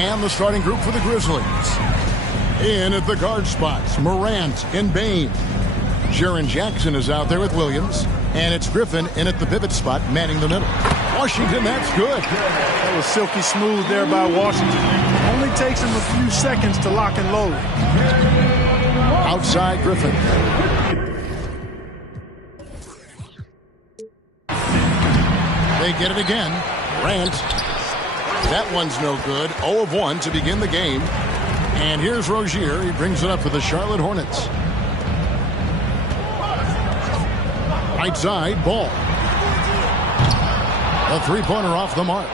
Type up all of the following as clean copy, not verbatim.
And the starting group for the Grizzlies. In at the guard spots, Morant and Bane. Jaren Jackson is out there with Williams. And it's Griffin in at the pivot spot, manning the middle. Washington, that's good. That was silky smooth there by Washington. Only takes him a few seconds to lock and load. Outside Griffin. They get it again. Morant. That one's no good. 0 of 1 to begin the game. And here's Rozier. He brings it up for the Charlotte Hornets. Right side, Ball. A three-pointer off the mark.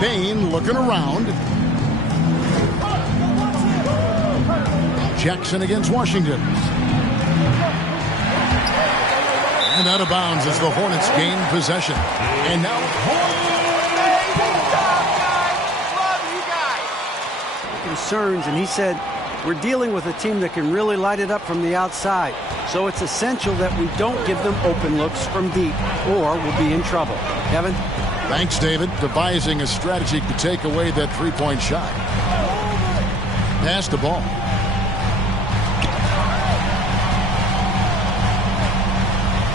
Bane looking around. Jackson against Washington. And out of bounds as the Hornets gain possession. And now concerns, and he said, we're dealing with a team that can really light it up from the outside. So it's essential that we don't give them open looks from deep, or we'll be in trouble. Kevin? Thanks, David. Devising a strategy to take away that three-point shot. Pass the ball.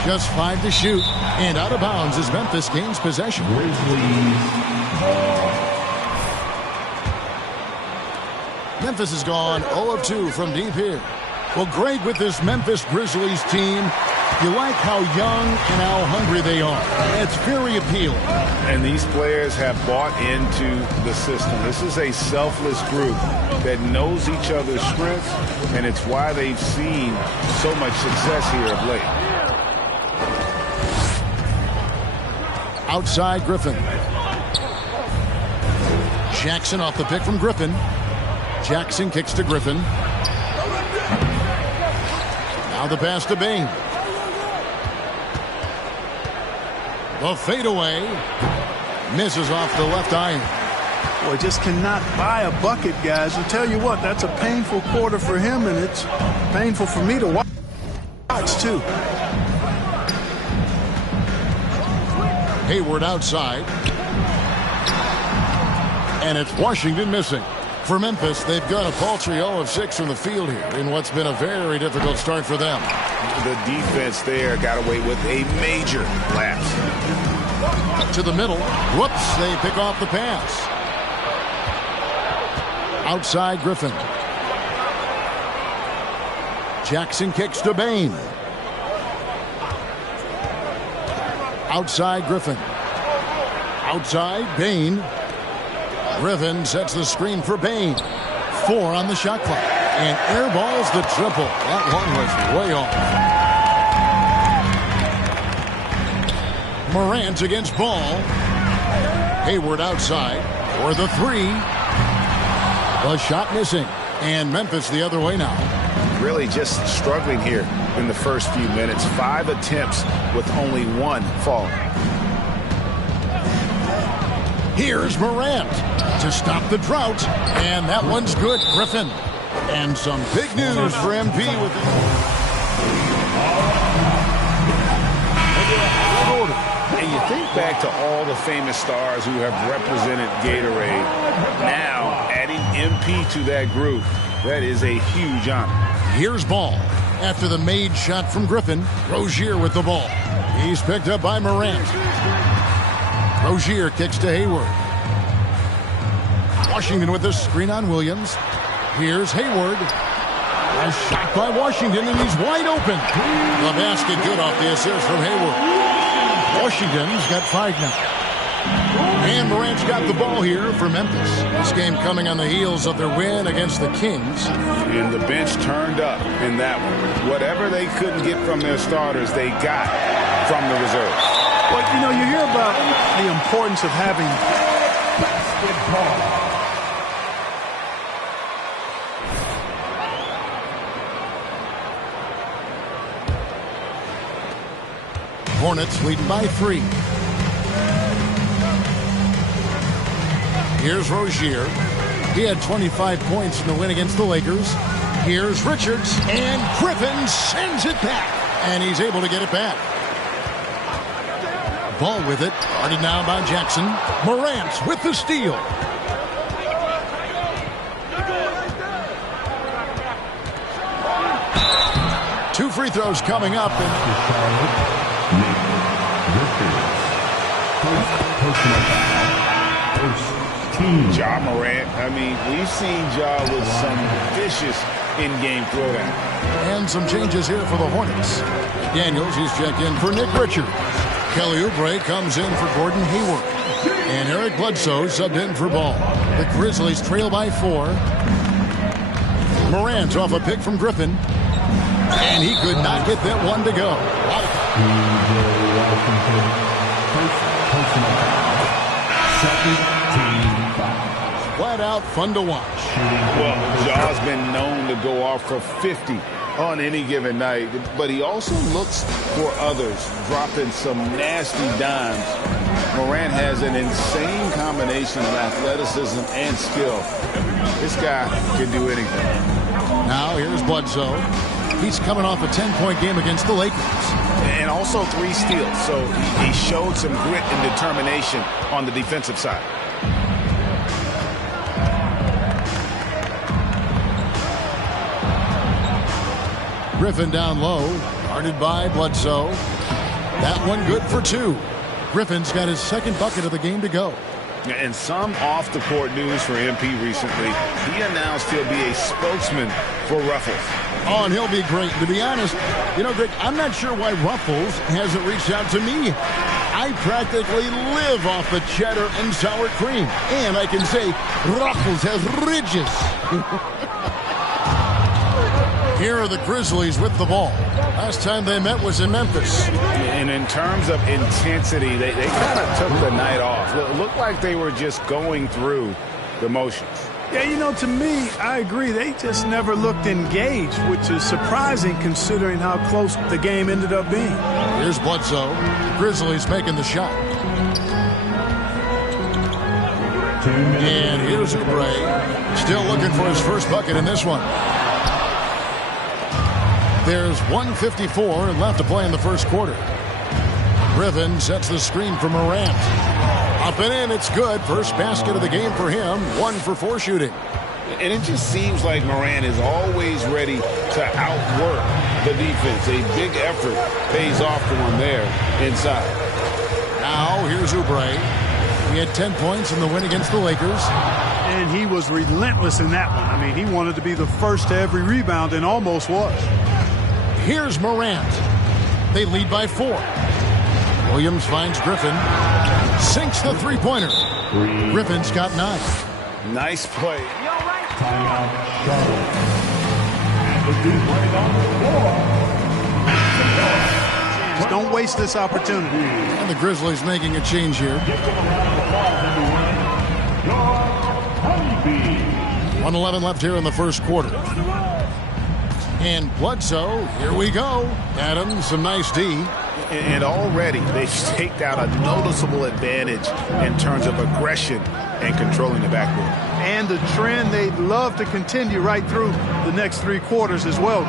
Just 5 to shoot. And out of bounds as Memphis gains possession. Memphis has gone 0 of 2 from deep here. Well, great with this Memphis Grizzlies team. You like how young and how hungry they are. It's very appealing. And these players have bought into the system. This is a selfless group that knows each other's strengths, and it's why they've seen so much success here of late. Outside Griffin. Jackson off the pick from Griffin. Jackson kicks to Griffin. Now the pass to Bane. The fadeaway. Misses off the left iron. Boy, just cannot buy a bucket, guys. I'll tell you what, that's a painful quarter for him, and it's painful for me to watch, too. Hayward outside. And it's Washington missing. For Memphis, they've got a paltry 0 of 6 from the field here in what's been a very difficult start for them. The defense there got away with a major lapse. To the middle. Whoops, they pick off the pass. Outside Griffin. Jackson kicks to Bane. Outside Griffin. Outside Bane. Griffin sets the screen for Bane. 4 on the shot clock. And airballs the triple. That one was way off. Morant against Ball. Hayward outside for the 3. The shot missing. And Memphis the other way now. Really just struggling here in the first few minutes. 5 attempts with only 1 fall. Here's Morant to stop the drought. And that one's good, Griffin. And some big news for MP with it. And you think back to all the famous stars who have represented Gatorade. Now, adding MP to that group, that is a huge honor. Here's Ball. After the made shot from Griffin, Rozier with the ball. He's picked up by Morant. Rozier kicks to Hayward. Washington with the screen on Williams. Here's Hayward. A shot by Washington, and he's wide open. The basket good off the assist from Hayward. Washington's got 5 now. And Morant's got the ball here for Memphis. This game coming on the heels of their win against the Kings. And the bench turned up in that one. Whatever they couldn't get from their starters, they got from the reserves. Well, you know, you hear about the importance of having basketball. Hornets leading by 3. Here's Rozier. He had 25 points in the win against the Lakers. Here's Richards, and Griffin sends it back, and he's able to get it back. Ball with it. Guarded now by Jackson. Morant with the steal. Two free throws coming up. Ja Morant. I mean, we've seen Ja with some vicious in-game throwdown. And some changes here for the Hornets. Daniels, he's checked in for Nick Richards. Kelly Oubre comes in for Gordon Hayward. And Eric Bledsoe subbed in for Ball. The Grizzlies trail by 4. Morant off a pick from Griffin. And he could not get that one to go. Flat out fun to watch. Well, Ja's been known to go off for 50 on any given night, but he also looks for others, dropping some nasty dimes. Morant has an insane combination of athleticism and skill. This guy can do anything. Now here's Bledsoe. He's coming off a 10-point game against the Lakers. And also 3 steals, so he showed some grit and determination on the defensive side. Griffin down low, guarded by Bledsoe. That one good for 2. Griffin's got his second bucket of the game to go. And some off-the-court news for MP recently. He announced he'll be a spokesman for Ruffles. Oh, and he'll be great. To be honest, you know, Greg, I'm not sure why Ruffles hasn't reached out to me. I practically live off the cheddar and sour cream. And I can say Ruffles has ridges. Here are the Grizzlies with the ball. Last time they met was in Memphis. And in terms of intensity, they kind of took the night off. It looked like they were just going through the motions. Yeah, you know, to me, I agree. They just never looked engaged, which is surprising considering how close the game ended up being. Here's Bledsoe. Grizzlies making the shot. And here's Oubre. Still looking for his first bucket in this one. There's 1:54 left to play in the first quarter. Griffin sets the screen for Morant. Up and in, it's good. First basket of the game for him. 1 for 4 shooting. And it just seems like Morant is always ready to outwork the defense. A big effort pays off for him there inside. Now here's Oubre. He had 10 points in the win against the Lakers. And he was relentless in that one. I mean, he wanted to be the first to every rebound and almost was. Here's Morant. They lead by 4. Williams finds Griffin. Sinks the three-pointer. Griffin's got 9. Nice play. Don't waste this opportunity. And the Grizzlies making a change here. 1:11 left here in the first quarter. And Bledsoe, here we go. Adams, some nice D. And already they've staked out a noticeable advantage in terms of aggression and controlling the backcourt. And the trend they'd love to continue right through the next 3 quarters as well.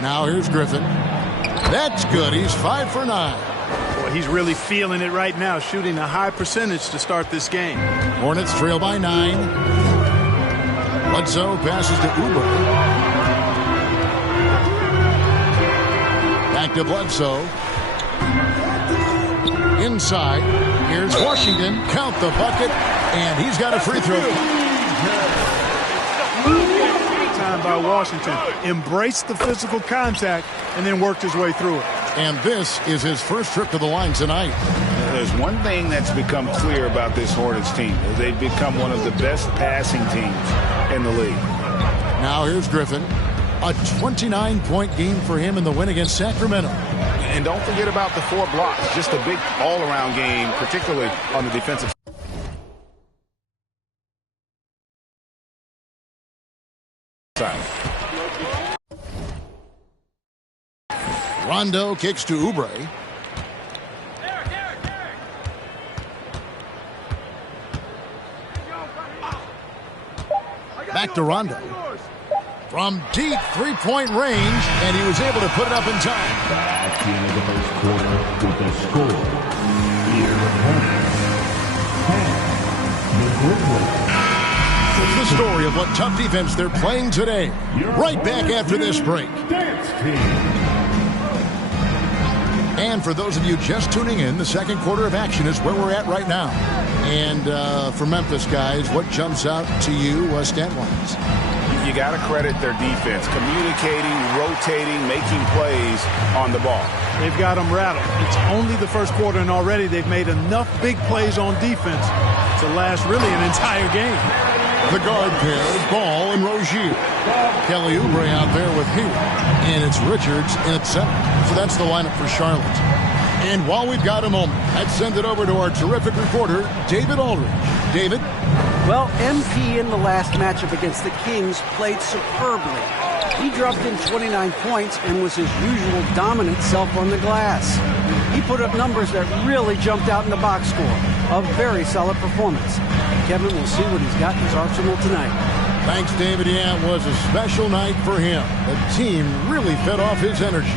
Now here's Griffin. That's good. He's 5 for 9. Boy, he's really feeling it right now, shooting a high percentage to start this game. Hornets trail by 9. Bledsoe passes to Oubre. Back to Bledsoe. Inside. Here's Washington. Count the bucket. And he's got a free throw. Time by Washington. Embraced the physical contact and then worked his way through it. And this is his first trip to the line tonight. There's one thing that's become clear about this Hornets team. They've become one of the best passing teams in the league. Now here's Griffin. A 29-point game for him in the win against Sacramento. And don't forget about the 4 blocks. Just a big all-around game, particularly on the defensive side. Rondo kicks to Oubre. Back to Rondo. from deep three-point range, and he was able to put it up in time. At the end of the first quarter with the score, your opponent, the Grizzlies. It's the story of what tough defense they're playing today. Right back after this break. Dance team. And for those of you just tuning in, the second quarter of action is where we're at right now. And for Memphis, guys, what jumps out to you stat-wise? You got to credit their defense, communicating, rotating, making plays on the ball. They've got them rattled. It's only the first quarter, and already they've made enough big plays on defense to last really an entire game. The guard pair, Ball and Rozier. Kelly Oubre out there with Hayward. And it's Richards in at center. So that's the lineup for Charlotte. And while we've got a moment, let's send it over to our terrific reporter, David Aldridge. David? Well, MP in the last matchup against the Kings played superbly. He dropped in 29 points and was his usual dominant self on the glass. He put up numbers that really jumped out in the box score. A very solid performance. Kevin will see what he's got in his arsenal tonight. Thanks, David. Yeah, it was a special night for him. The team really fed off his energy.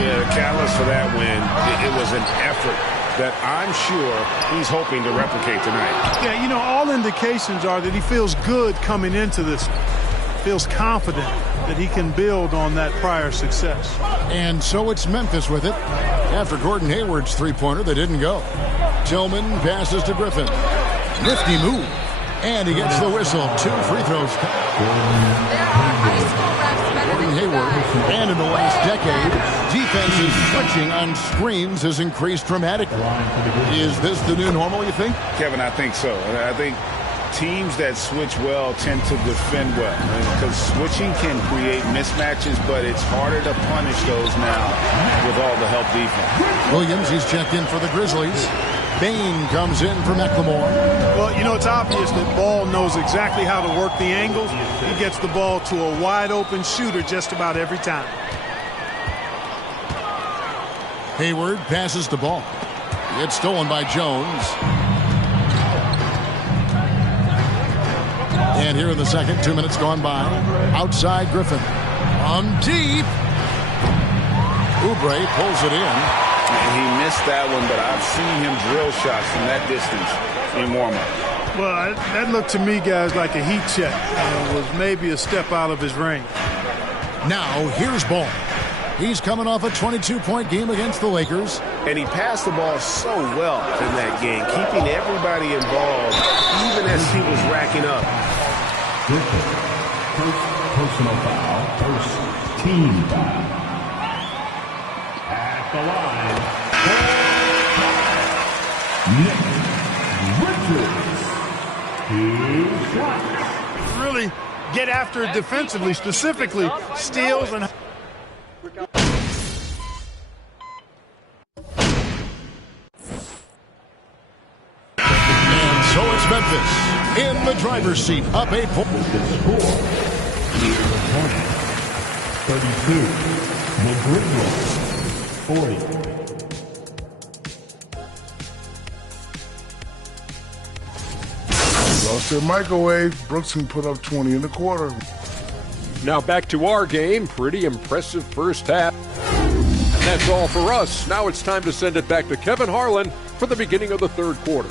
Yeah, the catalyst for that win, it was an effort that I'm sure he's hoping to replicate tonight. Yeah, you know, all indications are that he feels good coming into this. Feels confident that he can build on that prior success. And so it's Memphis with it. After Gordon Hayward's three-pointer, they didn't go. Tillman passes to Griffin. Nifty move. And he gets the whistle. 2 free throws. Gordon Hayward. And in the last decade, defenses switching on screens has increased dramatically. Is this the new normal, you think? Kevin, I think so. I think teams that switch well tend to defend well. Because switching can create mismatches, but it's harder to punish those now with all the help defense. Williams, he's checked in for the Grizzlies. Bane comes in for McLemore. Well, you know, it's obvious that Ball knows exactly how to work the angles. He gets the ball to a wide-open shooter just about every time. Hayward passes the ball. It's stolen by Jones. And here in the second, 2 minutes gone by. Outside Griffin. From deep. Oubre pulls it in. And he missed that one, but I've seen him drill shots from that distance in warm-up. Well, that looked to me, guys, like a heat check. It was maybe a step out of his range. Now, here's Ball. He's coming off a 22-point game against the Lakers. And he passed the ball so well in that game, keeping everybody involved, even as he was racking up. First personal foul, first team foul. At the line, Nick Richards. 2 shots. Really get after it defensively, specifically steals and... And so it's Memphis in the driver's seat, up 8 points. With the score, your opponent, 32. The Grizzlies, 40. Lost their microwave. Brooks can put up 20 in the quarter. Now back to our game. Pretty impressive first half. And that's all for us. Now it's time to send it back to Kevin Harlan for the beginning of the third quarter.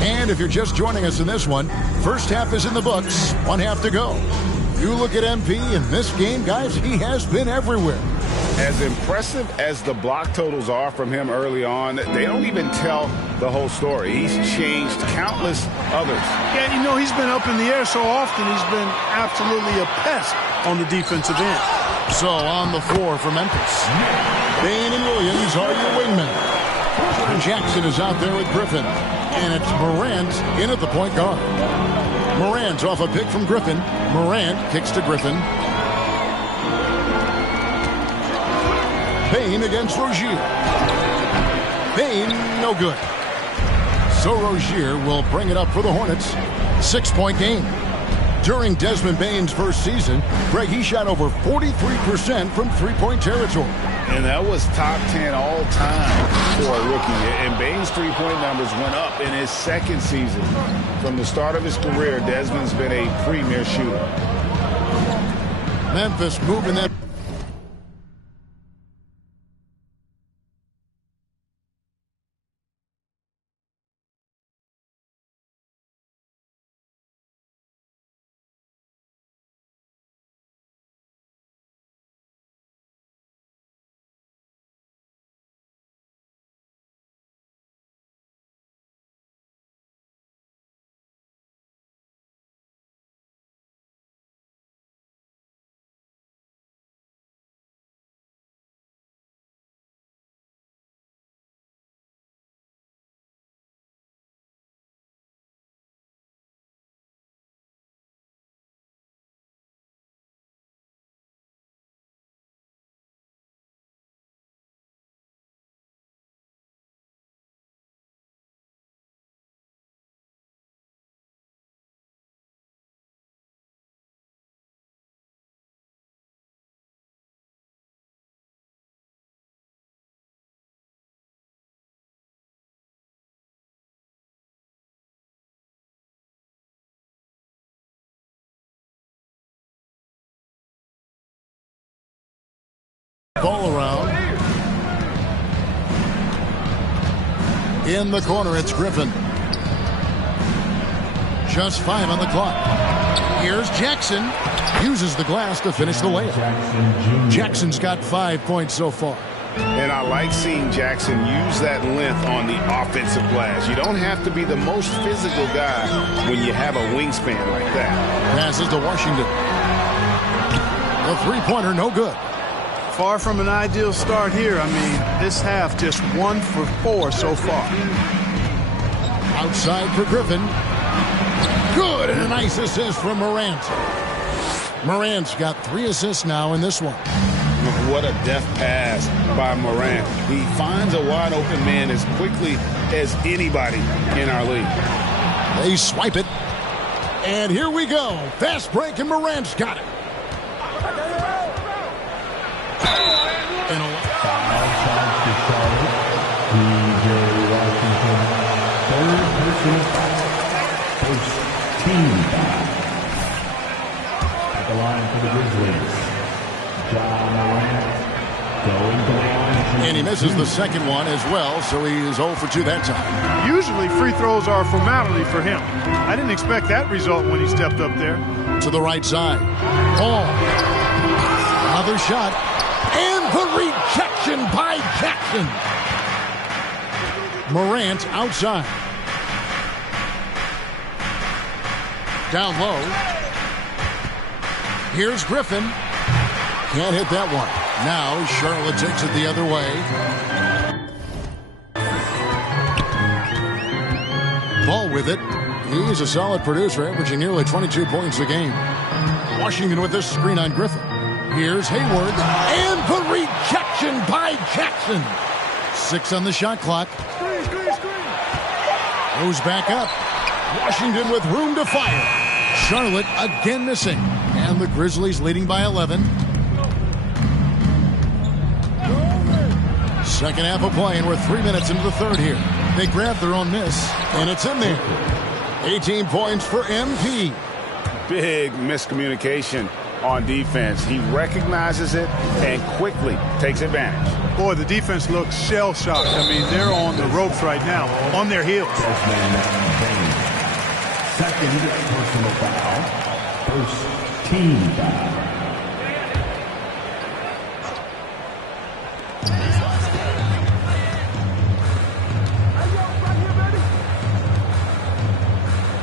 And if you're just joining us in this one, first half is in the books, 1 half to go. You look at MP in this game, guys, he has been everywhere. As impressive as the block totals are from him early on, they don't even tell the whole story. He's changed countless others. Yeah, you know, he's been up in the air so often, he's been absolutely a pest on the defensive end. So on the floor for Memphis, Bane and Williams are your wingmen. Jackson is out there with Griffin. And it's Morant in at the point guard. Morant's off a pick from Griffin. Morant kicks to Griffin. Bane against Rozier. Bane, no good. So Rozier will bring it up for the Hornets. 6-point game. During Desmond Bane's first season, Greg, he shot over 43% from three-point territory. And that was top 10 all time for a rookie. And Bane's three-point numbers went up in his second season. From the start of his career, Desmond's been a premier shooter. Memphis moving that. Ball around. In the corner, it's Griffin. Just 5 on the clock. Here's Jackson. Uses the glass to finish the layup. Jackson's got 5 points so far. And I like seeing Jackson use that length on the offensive glass. You don't have to be the most physical guy when you have a wingspan like that. Passes to Washington. The three-pointer, no good. Far from an ideal start here. I mean, this half just 1 for 4 so far. Outside for Griffin. Good, and a nice assist from Morant. Morant's got 3 assists now in this one. What a deft pass by Morant. He finds a wide open man as quickly as anybody in our league. They swipe it. And here we go. Fast break, and Morant's got it. At the line for the Grizzlies, Ja Morant going to the line. And he misses the second one as well, so he is 0 for 2 that time. Usually free throws are a formality for him. I didn't expect that result when he stepped up there. To the right side. Ball. Another shot. And the rejection by Jackson. Morant outside. Down low. Here's Griffin. Can't hit that one. Now Charlotte takes it the other way. Ball with it. He's a solid producer, averaging nearly 22 points a game. Washington with this screen on Griffin. Here's Hayward. And the rejection by Jackson. 6 on the shot clock. Goes back up. Washington with room to fire. Charlotte again missing. And the Grizzlies leading by 11. Second half of play, and we're 3 minutes into the third here. They grab their own miss, and it's in there. 18 points for MP. Big miscommunication on defense. He recognizes it and quickly takes advantage. Boy, the defense looks shell-shocked. I mean, they're on the ropes right now, on their heels. Second personal foul. First team foul.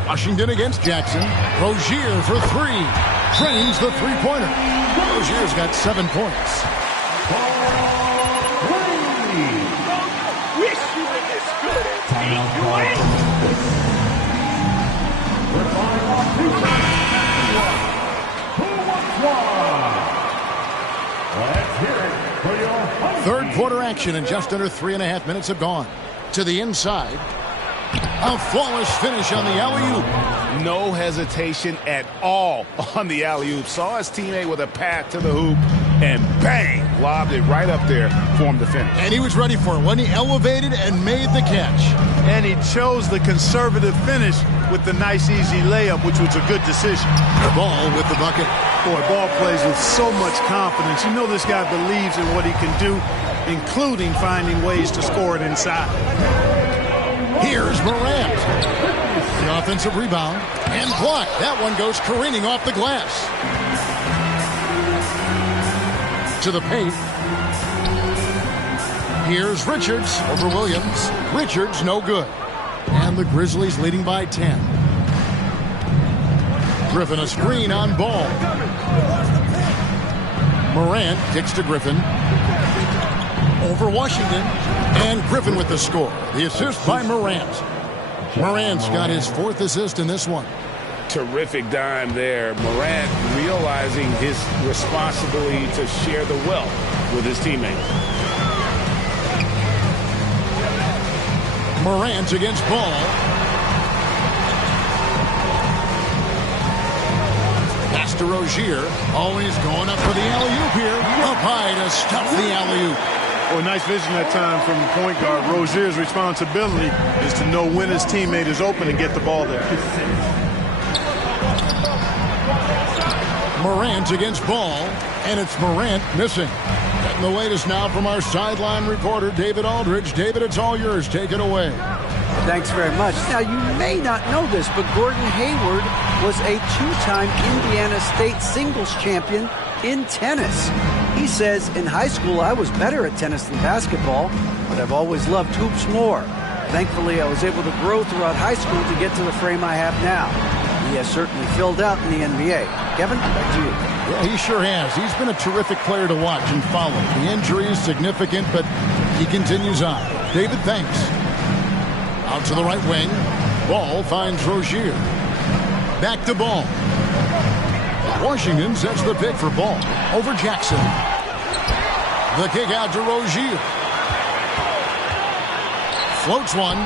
Washington against Jackson. Rozier for 3. Trains the three-pointer. Rozier's got 7 points. Wish you were this good at Third quarter action, and just under 3.5 minutes have gone. To the inside. A flawless finish on the alley-oop. No hesitation at all on the alley-oop. Saw his teammate with a path to the hoop, and bang, lobbed it right up there for him to finish. And he was ready for it when he elevated and made the catch. And he chose the conservative finish with the nice, easy layup, which was a good decision. Ball with the bucket. Boy, Ball plays with so much confidence. You know this guy believes in what he can do, including finding ways to score it inside. Here's Morant. The offensive rebound and block. That one goes careening off the glass. To the paint. Here's Richards over Williams. Richards no good. And the Grizzlies leading by 10. Griffin a screen on Ball. Morant kicks to Griffin. Over Washington. And Griffin with the score. The assist by Morant. Morant's got his 4th assist in this one. Terrific dime there. Morant realizing his responsibility to share the wealth with his teammates. Morant against Ball. Pass to Rozier. Always going up for the alley-oop here. Up high to stuff the alley-oop. Well, nice vision that time from the point guard. Rozier's responsibility is to know when his teammate is open and get the ball there. Morant against Ball, and it's Morant missing. Getting the latest now from our sideline reporter, David Aldridge. David, it's all yours. Take it away. Thanks very much. Now, you may not know this, but Gordon Hayward was a 2-time Indiana State singles champion in tennis. He says, in high school, I was better at tennis than basketball, but I've always loved hoops more. Thankfully, I was able to grow throughout high school to get to the frame I have now. He has certainly filled out in the NBA. Kevin, back to you. Yeah, he sure has. He's been a terrific player to watch and follow. The injury is significant, but he continues on. David, thanks. Out to the right wing. Ball finds Rozier. Back to Ball. Washington sets the pick for Ball over Jackson. The kick out to Rozier. Floats one.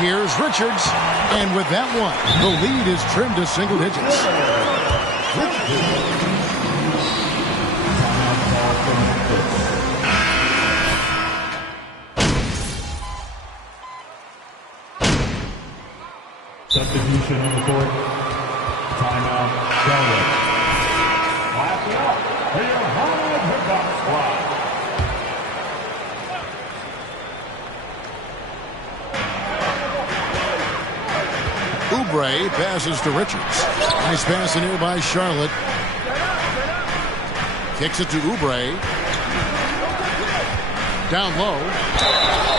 Here's Richards. And with that one, the lead is trimmed to single digits. Substitution on the court. Timeout, Charlotte. Clap it up for your hard hookup squad. Oubre passes to Richards. Nice pass in here by Charlotte. Kicks it to Oubre. Down low.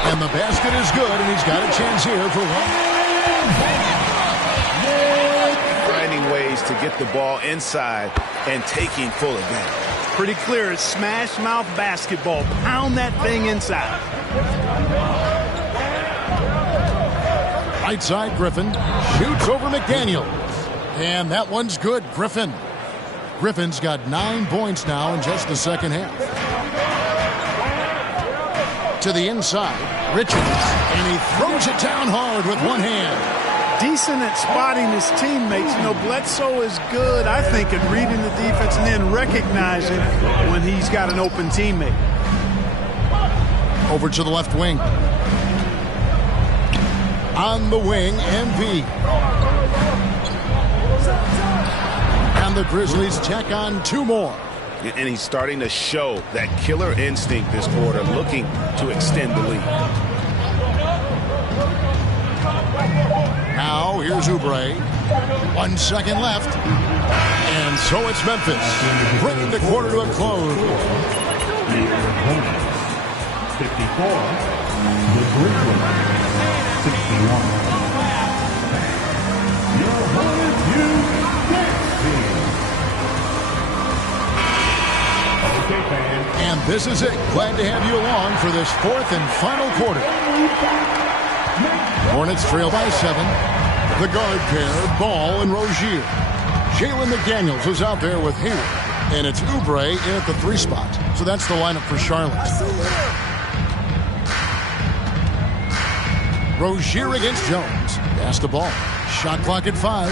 And the basket is good, and he's got a chance here for one. Finding ways to get the ball inside and taking full advantage. Pretty clear. It's smash mouth basketball. Pound that thing inside. Right side, Griffin shoots over McDaniels. And that one's good, Griffin. Griffin's got 9 points now in just the second half. To the inside, Richards. And he throws it down hard with one hand. Decent at spotting his teammates. You know, Bledsoe is good, I think, at reading the defense and then recognizing when he's got an open teammate. Over to the left wing. On the wing, MP. And the Grizzlies tack on 2 more. And he's starting to show that killer instinct this quarter, looking to extend the lead. Now, here's Oubre. 1 second left. And so it's Memphis, bringing the quarter to a close. 54, the Grizzlies, 61. Your Hornets team. Okay, fans. And this is it. Glad to have you along for this 4th and final quarter. Hornets trail by 7. The guard pair, Ball and Rozier. Jalen McDaniels is out there with Hayward. And it's Oubre in at the 3 spot. So that's the lineup for Charlotte. Rozier against Jones. Pass the ball. Shot clock at 5.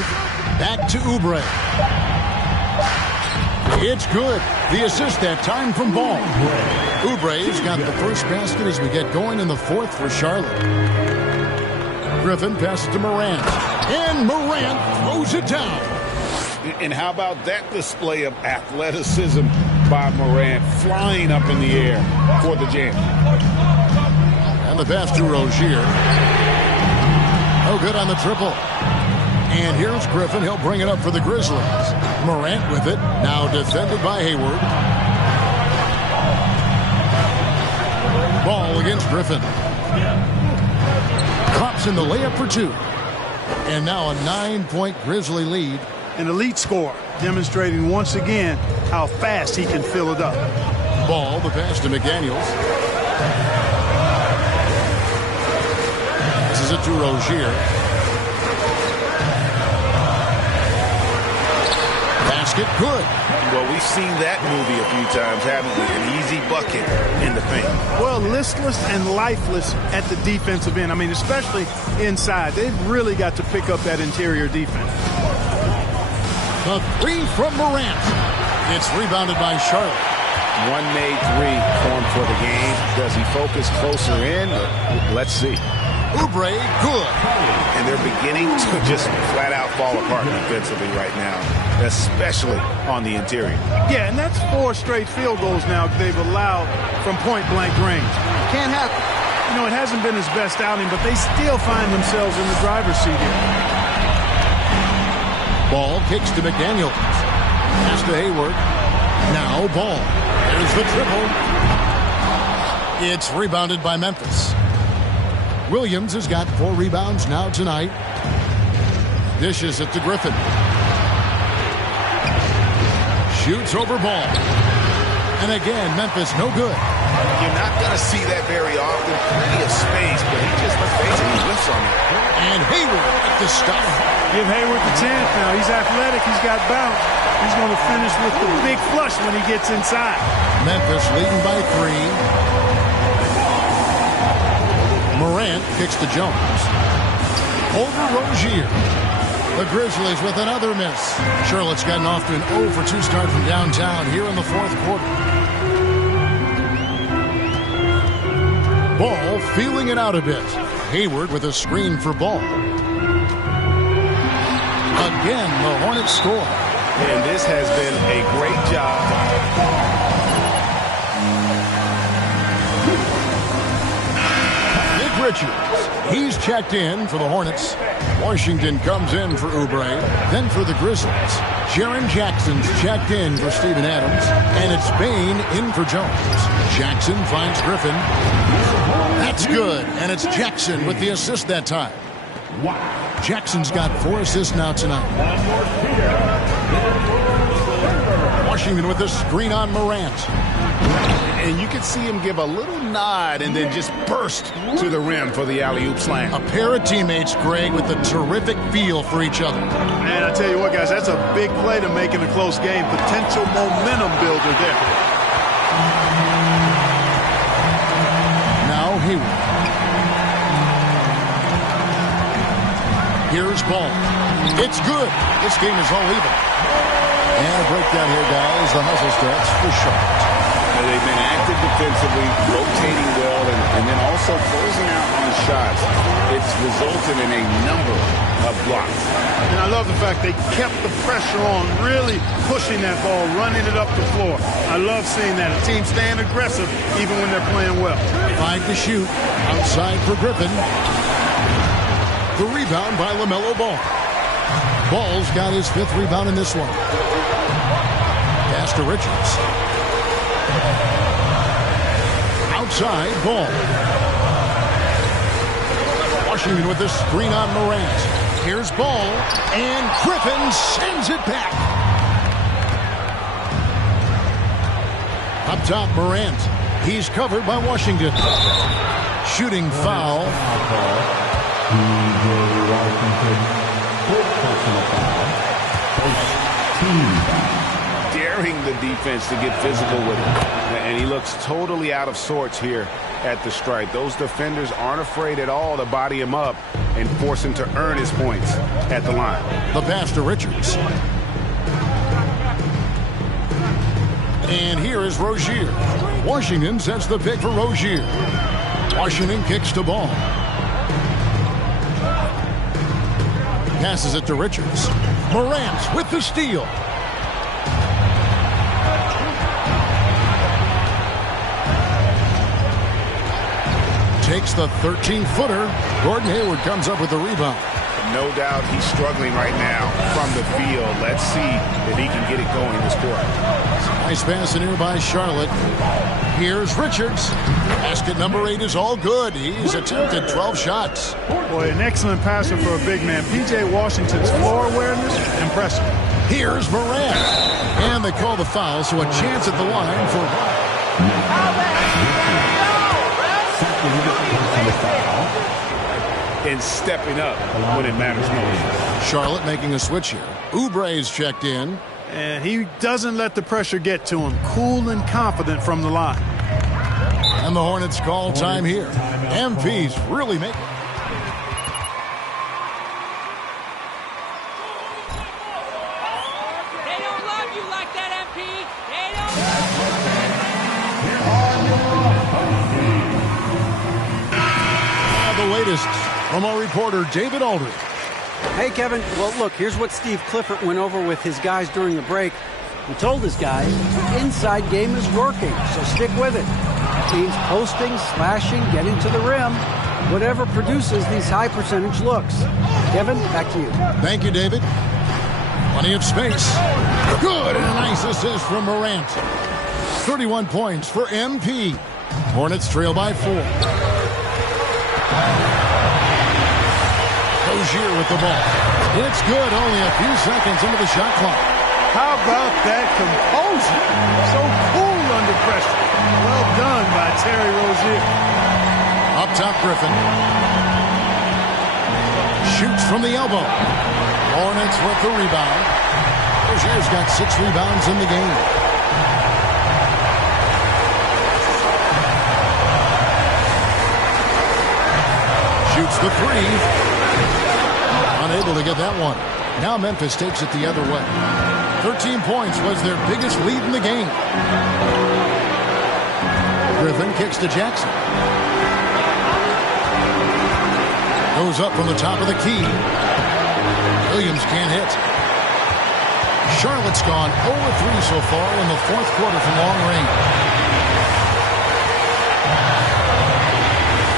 Back to Oubre. It's good. The assist that time from Ball. Oubre's got the first basket as we get going in the fourth for Charlotte. Griffin passes to Morant. And Morant throws it down. And how about that display of athleticism by Morant, flying up in the air for the jam. And the pass to Rozier. No good on the triple. And here's Griffin. He'll bring it up for the Grizzlies. Morant with it. Now defended by Hayward. Ball against Griffin. Drops in the layup for 2. And now a 9-point Grizzly lead. An elite scorer, demonstrating once again how fast he can fill it up. Ball, the pass to McDaniels. This is it to Rozier. Basket good. Well, we've seen that movie a few times, haven't we? An easy bucket in the paint. Well, listless and lifeless at the defensive end. I mean, especially inside. They've really got to pick up that interior defense. The 3 from Morant. It's rebounded by Charlotte. One made 3 formed for the game. Does he focus closer in? Let's see. Oubre, good. And they're beginning to just flat out fall apart defensively right now, especially on the interior. Yeah, and that's 4 straight field goals now they've allowed from point-blank range. Can't happen. You know, it hasn't been his best outing, but they still find themselves in the driver's seat here. Ball kicks to McDaniels. Pass to Hayward. Now Ball. There's the triple. It's rebounded by Memphis. Williams has got 4 rebounds now tonight. Dishes it to Griffin. Shoots over Ball. And again, Memphis no good. You're not going to see that very often. Plenty of space, but he just basically whiffs on it. And Hayward at the stop. Give Hayward the chance now. He's athletic. He's got bounce. He's going to finish with the big flush when he gets inside. Memphis leading by 3. Morant kicks to Jones. Over Rozier. The Grizzlies with another miss. Charlotte's gotten off to an 0-for-2 start from downtown here in the fourth quarter. Ball feeling it out a bit. Hayward with a screen for Ball. Again, the Hornets score. And this has been a great job. Nick Richards, he's checked in for the Hornets. Washington comes in for Oubre, then for the Grizzlies. Jaren Jackson's checked in for Steven Adams, and it's Bane in for Jones. Jackson finds Griffin. That's good, and it's Jackson with the assist that time. Jackson's got 4 assists now tonight. Washington with the screen on Morant. And you can see him give a little nod and then just burst to the rim for the alley-oop slam. A pair of teammates, Greg, with a terrific feel for each other. Man, I tell you what, guys, that's a big play to make in a close game. Potential momentum builder there. Now Hayward. Here's Ball. It's good. This game is all even. And a breakdown here, guys. The hustle stats for Charlotte. They've been active defensively, rotating well, and then also closing out on shots. It's resulted in a number of blocks. And I love the fact they kept the pressure on, really pushing that ball, running it up the floor. I love seeing that. A team staying aggressive even when they're playing well. 5 to shoot. Outside for Griffin. The rebound by LaMelo Ball. Ball's got his 5th rebound in this one. Pass to Richards. Outside, Ball. Washington with the screen on Morant. Here's Ball, and Griffin sends it back. Up top, Morant. He's covered by Washington. Shooting foul. daring the defense to get physical with him. And he looks totally out of sorts here at the stripe. Those defenders aren't afraid at all to body him up and force him to earn his points at the line. The pass to Richards. And here is Rozier. Washington sets the pick for Rozier. Washington kicks to ball. Passes it to Richards. Morant with the steal. Takes the 13-footer. Gordon Hayward comes up with the rebound. No doubt he's struggling right now from the field. Let's see if he can get it going this quarter. Nice pass in here by Charlotte. Here's Richards. Basket number 8 is all good. He's attempted 12 shots. Boy, an excellent passer for a big man. P.J. Washington's floor awareness, impressive. Here's Morant. And they call the foul, so a chance at the line for... And stepping up when it matters most. Charlotte making a switch here. Oubre's checked in. And he doesn't let the pressure get to him. Cool and confident from the line. And the Hornets call time here. MP's really making... They don't love you like that, MP. They don't. The latest from our reporter, David Aldridge. Hey, Kevin. Well, look, here's what Steve Clifford went over with his guys during the break. He told his guys the inside game is working, so stick with it. Teams posting, slashing, getting to the rim, whatever produces these high percentage looks. Kevin, back to you. Thank you, David. Plenty of space. Good, and a nice assist from Morant. 31 points for MP. Hornets trail by 4. Rozier with the ball. It's good, only a few seconds into the shot clock. How about that composure? So cool under pressure. Well done by Terry Rozier. Up top, Griffin. Shoots from the elbow. Hornets with the rebound. Rozier's got 6 rebounds in the game. Shoots the 3. Unable to get that one. Now Memphis takes it the other way. 13 points was their biggest lead in the game. Griffin kicks to Jackson. Goes up from the top of the key. Williams can't hit. Charlotte's gone 0-3 so far in the 4th quarter from long range.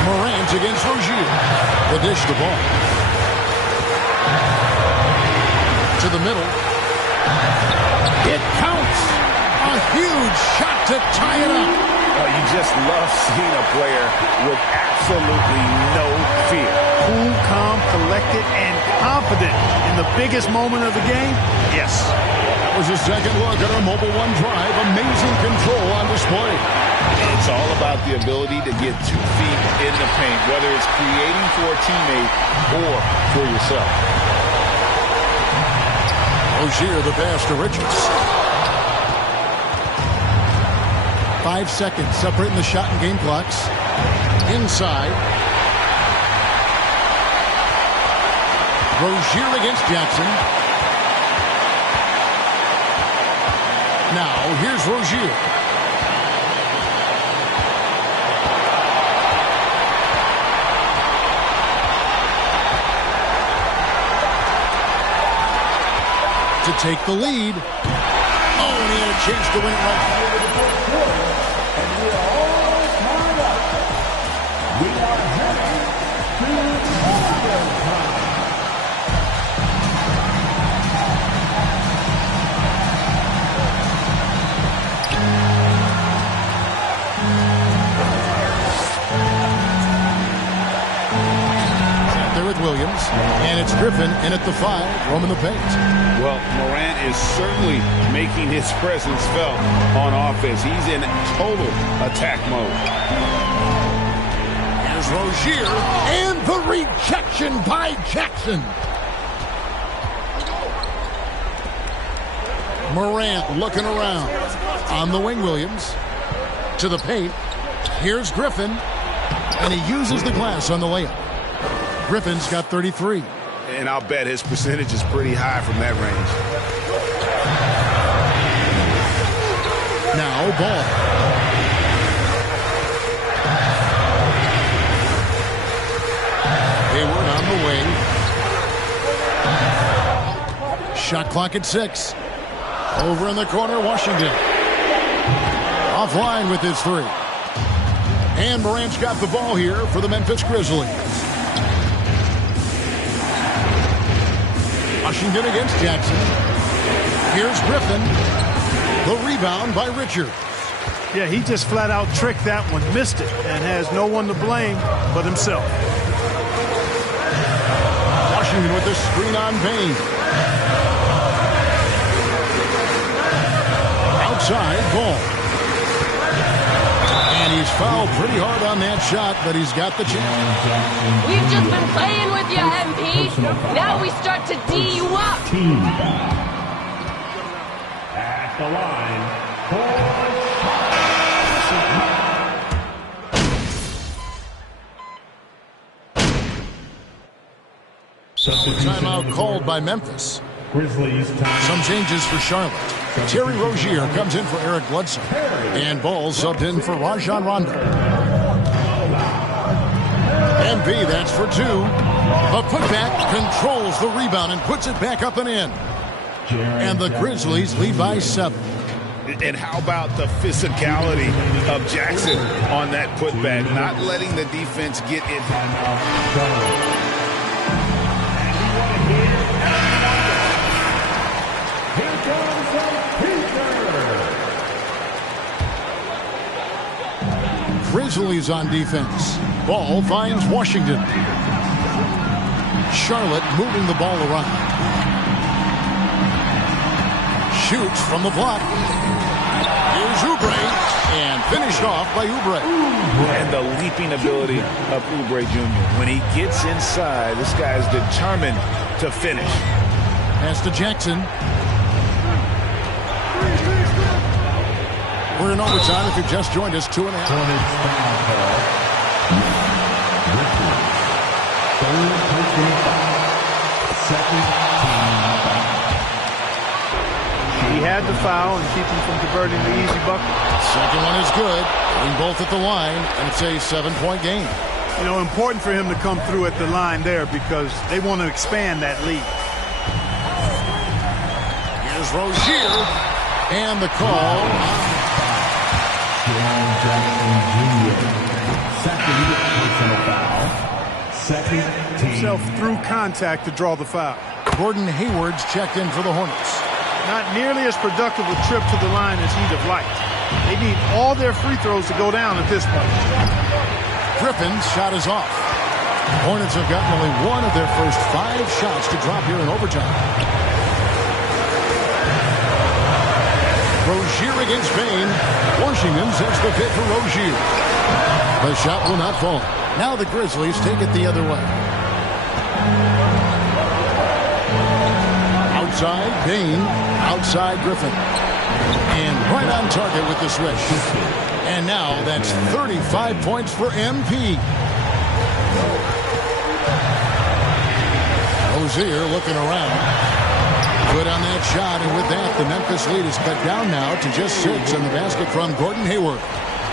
Morant against Rozier. The dish to ball. To the middle. It counts. A huge shot to tie it up. You just love seeing a player with absolutely no fear. Cool, calm, collected, and confident in the biggest moment of the game. Yes. That was a second look at our Mobile One drive. Amazing control on display. It's all about the ability to get 2 feet in the paint, whether it's creating for a teammate or for yourself. Rozier, the pass to Richards. 5 seconds separating the shot and game clocks. Inside. Rozier against Jackson. Now, here's Rozier. To take the lead. Oh, and he had a chance to win it right here to the 4th quarter. And we are all tied up. We are heading to overtime. There with Williams, and it's Griffin in at the 5, roaming the paint. Well, Morant is certainly making his presence felt on offense. He's in total attack mode. Here's Rozier, and the rejection by Jackson. Morant looking around. On the wing, Williams. To the paint. Here's Griffin. And he uses the glass on the layup. Griffin's got 33. And I'll bet his percentage is pretty high from that range. Now Ball. Hayward on the wing. Shot clock at 6. Over in the corner, Washington. Offline with his 3. And Morant's got the ball here for the Memphis Grizzlies. Washington against Jackson. Here's Griffin. The rebound by Richards. Yeah, he just flat out tricked that one, missed it, and has no one to blame but himself. Washington with the screen on Bane. Outside, Ball. And he's fouled pretty hard on that shot, but he's got the chance. We've just been playing with you, MP. Now we start to D you up. At the line, Timeout called by Memphis. Grizzlies time. Some changes for Charlotte. Terry Rozier comes in for Eric Bledsoe. And Ball subbed in for Rajon Rondo. MP, that's for 2. The putback controls the rebound and puts it back up and in. And the Grizzlies lead by 7. And how about the physicality of Jackson on that putback, not letting the defense get it. Grizzlies on defense. Ball finds Washington. Charlotte moving the ball around. Shoots from the block. Here's Oubre. And finished off by Oubre. And the leaping ability of Oubre Jr. When he gets inside, this guy's determined to finish. Pass to Jackson. We're in overtime. If you just joined us, 2.5. He had the foul and keep him from converting the easy bucket. Second one is good. Putting both at the line, and it's a 7-point game. You know, important for him to come through at the line there because they want to expand that lead. Here's Rozier. And the call. Second himself through contact to draw the foul. Gordon Hayward's checked in for the Hornets. Not nearly as productive a trip to the line as he'd have liked. They need all their free throws to go down at this point. Griffin's shot is off. Hornets have gotten only one of their first 5 shots to drop here in overtime. Rozier against Bane. Washington sets the pick for Rozier. The shot will not fall. Now the Grizzlies take it the other way. Outside, Bane. Outside, Griffin. And right on target with the switch. And now that's 35 points for MP. Rozier looking around. Good on that shot, and with that, the Memphis lead is cut down now to just 6 on the basket from Gordon Hayward.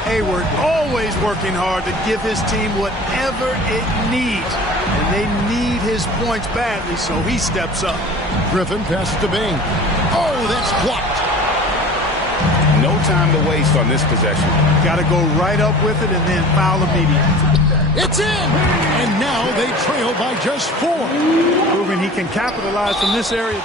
Hayward always working hard to give his team whatever it needs. And they need his points badly, so he steps up. Griffin passes to Bane. Oh, that's blocked. No time to waste on this possession. Got to go right up with it and then foul immediately. It's in! And now they trail by just 4. Proving he can capitalize from this area.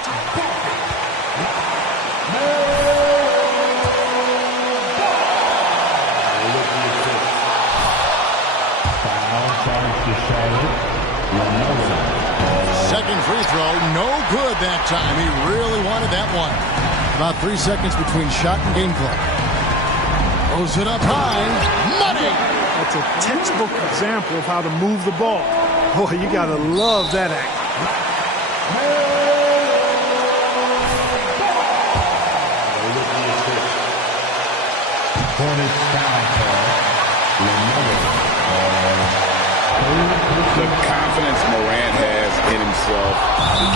Second free throw, no good that time. He really wanted that one. About 3 seconds between shot and game clock. Throws it up high. Money! That's a textbook example of how to move the ball. Boy, you got to love that act. Hornets foul call. The confidence Morant has in himself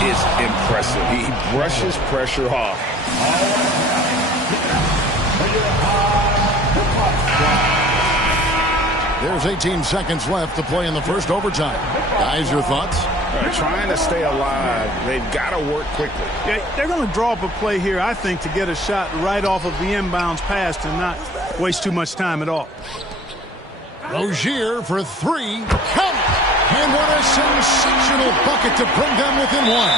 is impressive. He brushes pressure off. There's 18 seconds left to play in the first overtime. Guys, your thoughts? Trying to stay alive, they've got to work quickly. Yeah, they're going to draw up a play here, I think, to get a shot right off of the inbounds pass and not waste too much time at all. Rozier for three. Count it! And what a sensational bucket to bring them within one.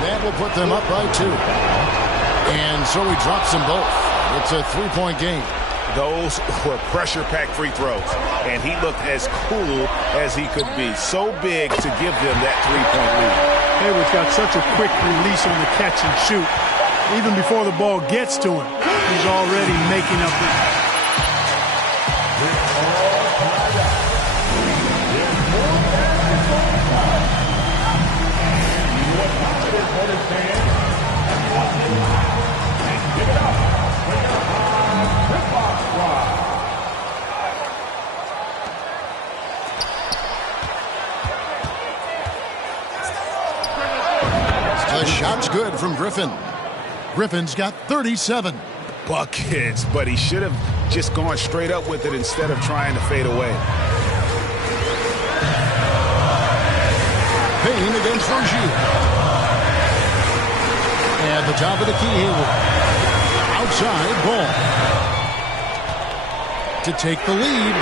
That will put them up by 2. And so he drops them both. It's a three-point game. Those were pressure-packed free throws, and he looked as cool as he could be. So big to give them that three-point lead. Hayward's got such a quick release on the catch and shoot. Even before the ball gets to him, he's already making up the... The shot's good from Griffin. Griffin's got 37. Buckets, but he should have just gone straight up with it instead of trying to fade away. Payne against Rozier. At the top of the key, Hayward. Outside, ball. To take the lead.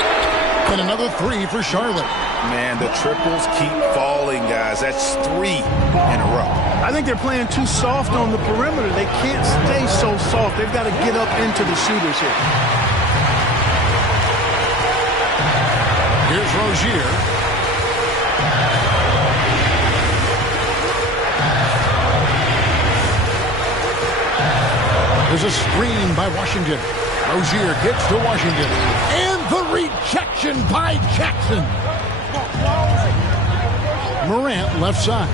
And another three for Charlotte. Man, the triples keep falling, guys. That's 3 in a row. I think they're playing too soft on the perimeter. They can't stay so soft. They've got to get up into the shooters here. Here's Rozier. There's a screen by Washington. Rozier gets to Washington. And the rejection by Jackson. Morant left side.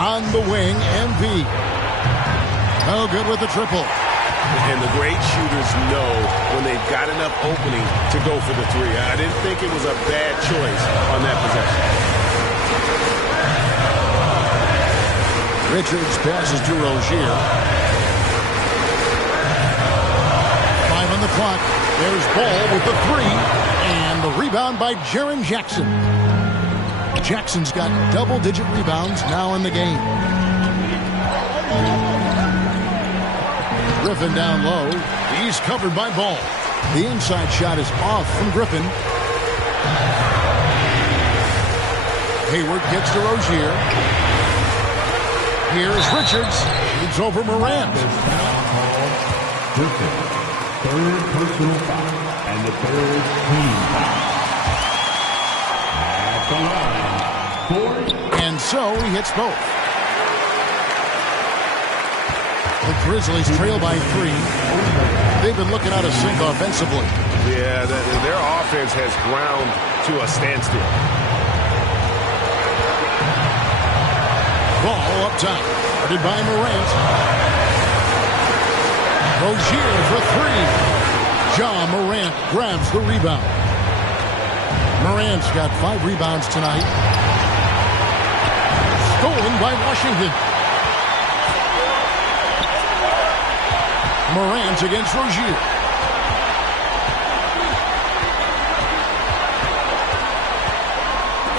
On the wing, MV. Oh, good with the triple. And the great shooters know when they've got enough opening to go for the three. I didn't think it was a bad choice on that possession. Richards passes to Rozier. 5 on the clock. There's Ball with the three. And the rebound by Jaren Jackson. Jackson's got double-digit rebounds now in the game. Griffin down low. He's covered by Ball. The inside shot is off from Griffin. Hayward gets to Rozier. Here's Richards. It's over Morant. Griffin, third personal foul, and the third team foul. At the line, and so he hits both. The Grizzlies trail by 3. They've been looking out of sync offensively. Yeah, their offense has ground to a standstill. Ball up top. Guarded by Morant. Rozier for 3. Ja Morant grabs the rebound. Morant's got 5 rebounds tonight. Stolen by Washington. Morant against Rozier.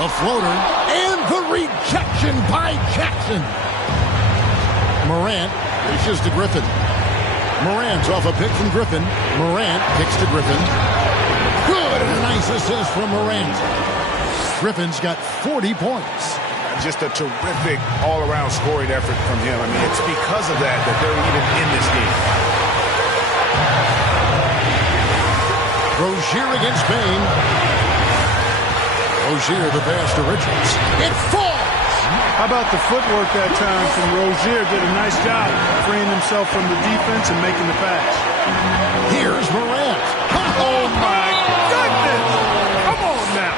A floater and the rejection by Jackson. Morant reaches to Griffin. Morant's off a pick from Griffin. Morant kicks to Griffin. Good, nice assist from Morant. Griffin's got 40 points. Just a terrific all-around scoring effort from him. I mean, it's because of that they're even in this game. Rozier against Payne. Rozier the pass to Richards. It falls! How about the footwork that time from Rozier? Did a nice job freeing himself from the defense and making the pass. Here's Morant. Oh, my goodness! Come on now.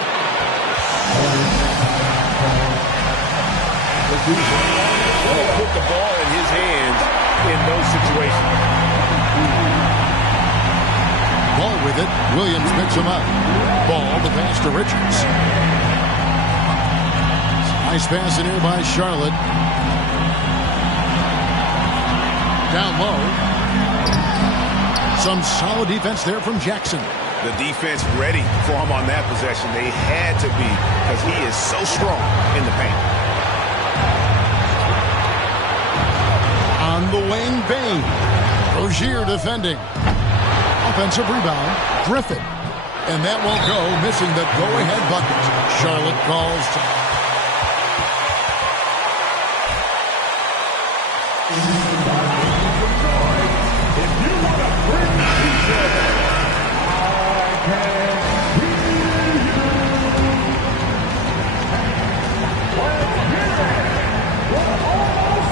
He'll put the ball in his hands in those situations. Ball with it. Williams picks him up. Ball the pass to Richards. Nice pass in here by Charlotte. Down low. Some solid defense there from Jackson. The defense ready for him on that possession. They had to be because he is so strong in the paint. On the wing, Bane. Rozier defending. Offensive rebound, Griffin. And that won't go, missing the go-ahead bucket. Charlotte calls.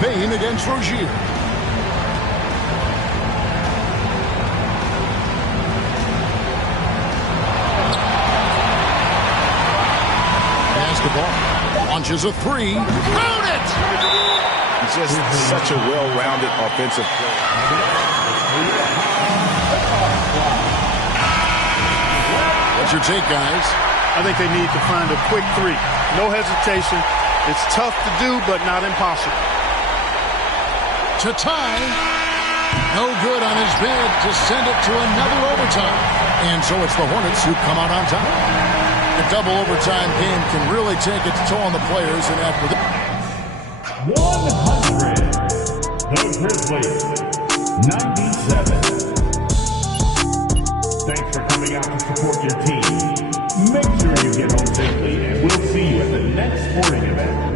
Bane against Rozier. Basketball. Launches a three. Count it! Just such a well-rounded offensive player. What's your take, guys? I think they need to find a quick three. No hesitation. It's tough to do, but not impossible. To tie. No good on his bid to send it to another overtime. And so it's the Hornets who come out on top. The double overtime game can really take its toll on the players. And after that, 100. The Grizzlies. 97. Thanks for coming out to support your team. Make sure you get home safely, and we'll see you at the next sporting event.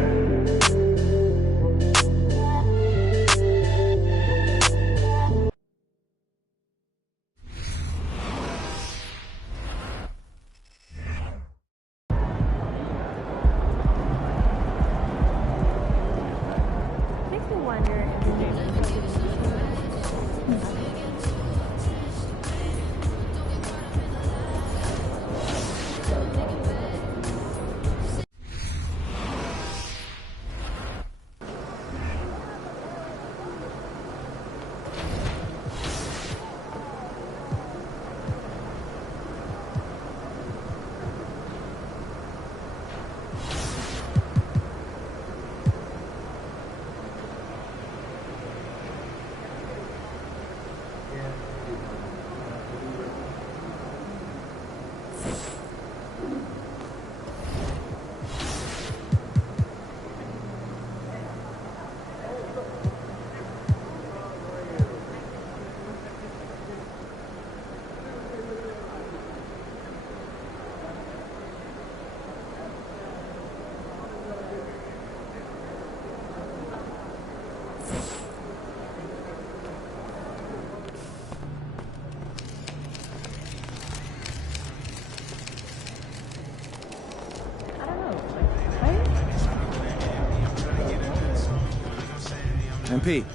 MP, I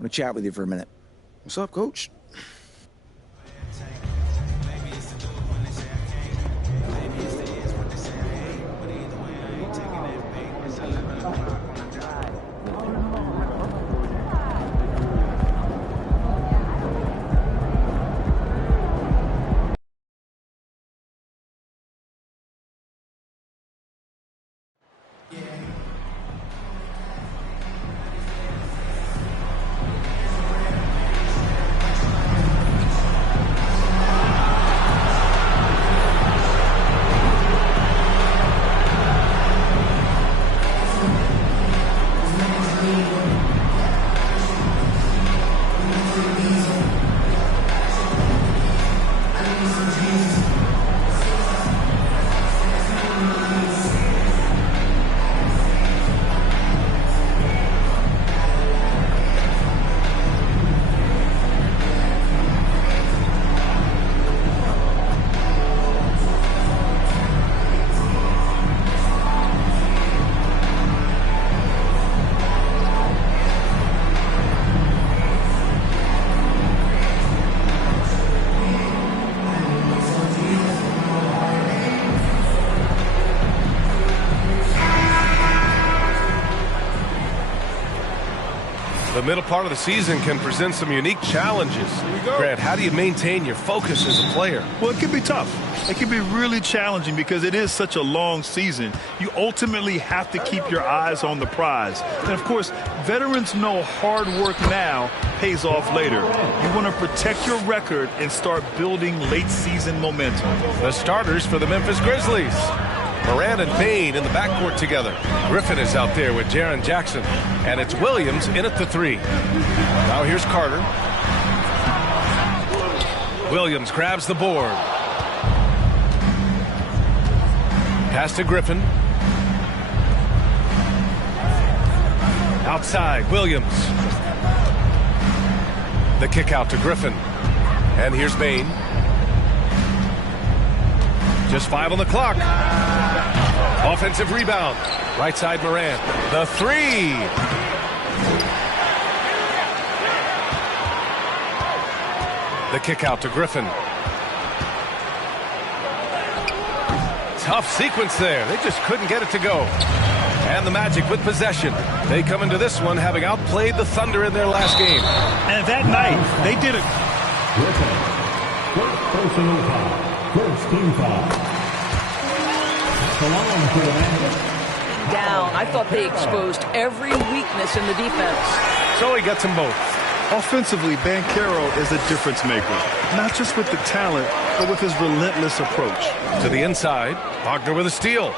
want to chat with you for a minute. What's up, Coach? The middle part of the season can present some unique challenges. Grant, how do you maintain your focus as a player? Well, it can be tough. It can be really challenging because it is such a long season. You ultimately have to keep your eyes on the prize. And, of course, veterans know hard work now pays off later. You want to protect your record and start building late-season momentum. The starters for the Memphis Grizzlies. Morant and Bane in the backcourt together. Griffin is out there with Jaren Jackson. And it's Williams in at the 3. Now here's Carter. Williams grabs the board. Pass to Griffin. Outside, Williams. The kick out to Griffin. And here's Bane. Just 5 on the clock. Offensive rebound. Right side, Morant. The 3. The kick out to Griffin. Tough sequence there. They just couldn't get it to go. And the Magic with possession. They come into this one having outplayed the Thunder in their last game. And that night, they did it. Griffin. First personal foul. First team foul. Down. I thought they exposed every weakness in the defense. So he gets them both. Offensively, Banchero is a difference maker. Not just with the talent, but with his relentless approach. To the inside. Wagner with a steal.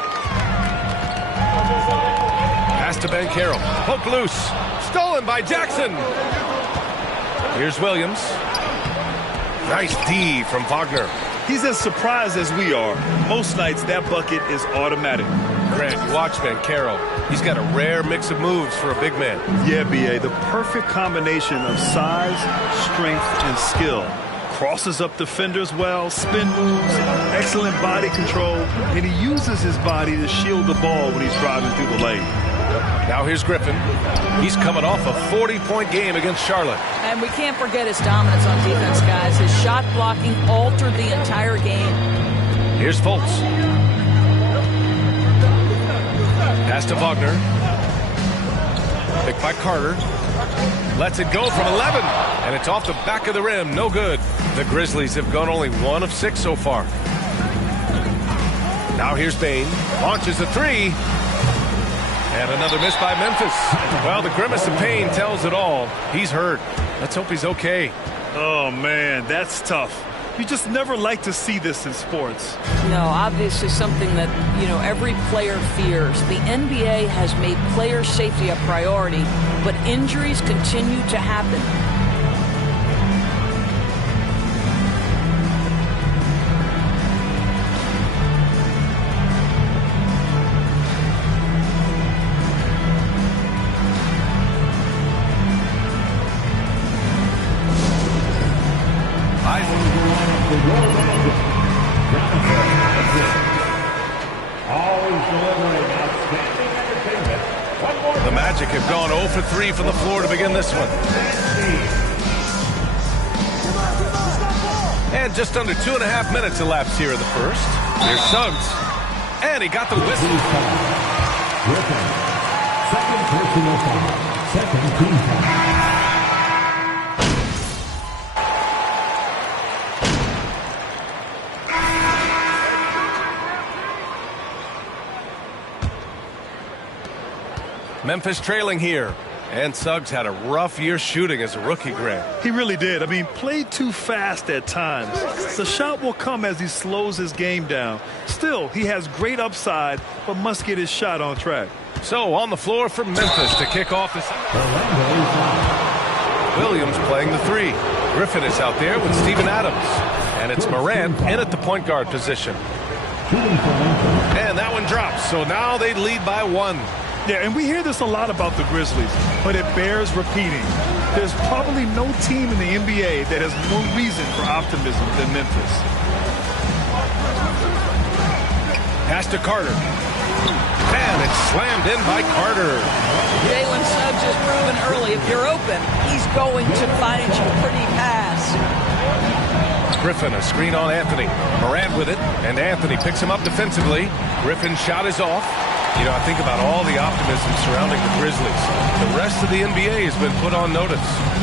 Pass to Banchero. Poke loose. Stolen by Jackson. Here's Williams. Nice D from Wagner. He's as surprised as we are. Most nights, that bucket is automatic. Grant, watch Banchero. He's got a rare mix of moves for a big man. Yeah, B.A., the perfect combination of size, strength, and skill. Crosses up defenders well, spin moves, excellent body control, and he uses his body to shield the ball when he's driving through the lane. Now here's Griffin. He's coming off a 40-point game against Charlotte. And we can't forget his dominance on defense, guys. His shot blocking altered the entire game. Here's Fultz. Pass to Wagner. Picked by Carter. Lets it go from 11. And it's off the back of the rim. No good. The Grizzlies have gone only 1 of 6 so far. Now here's Bane. Launches a 3. And another miss by Memphis. Well, the grimace of pain tells it all. He's hurt. Let's hope he's okay. Oh, man, that's tough. You just never like to see this in sports. No, obviously something that, every player fears. The NBA has made player safety a priority, but injuries continue to happen. The Magic have gone 0 for 3 from the floor to begin this one. And just under 2.5 minutes elapsed here in the first. Here's Suggs. And he got the whistle. Second personal foul. Second team foul. Memphis trailing here. And Suggs had a rough year shooting as a rookie, Grant. He really did. Played too fast at times. The shot will come as he slows his game down. Still, he has great upside, but must get his shot on track. So, on the floor for Memphis to kick off this. Williams playing the 3. Griffin is out there with Steven Adams. And it's Morant in at the point guard position. And that one drops. So now they lead by 1. Yeah, and we hear this a lot about the Grizzlies, but it bears repeating. There's probably no team in the NBA that has more reason for optimism than Memphis. Pass to Carter. And it's slammed in by Carter. Jalen Suggs has proven early, if you're open, he's going to find you pretty pass. Griffin, a screen on Anthony. Morant with it, and Anthony picks him up defensively. Griffin's shot is off. You know, I think about all the optimism surrounding the Grizzlies. The rest of the NBA has been put on notice.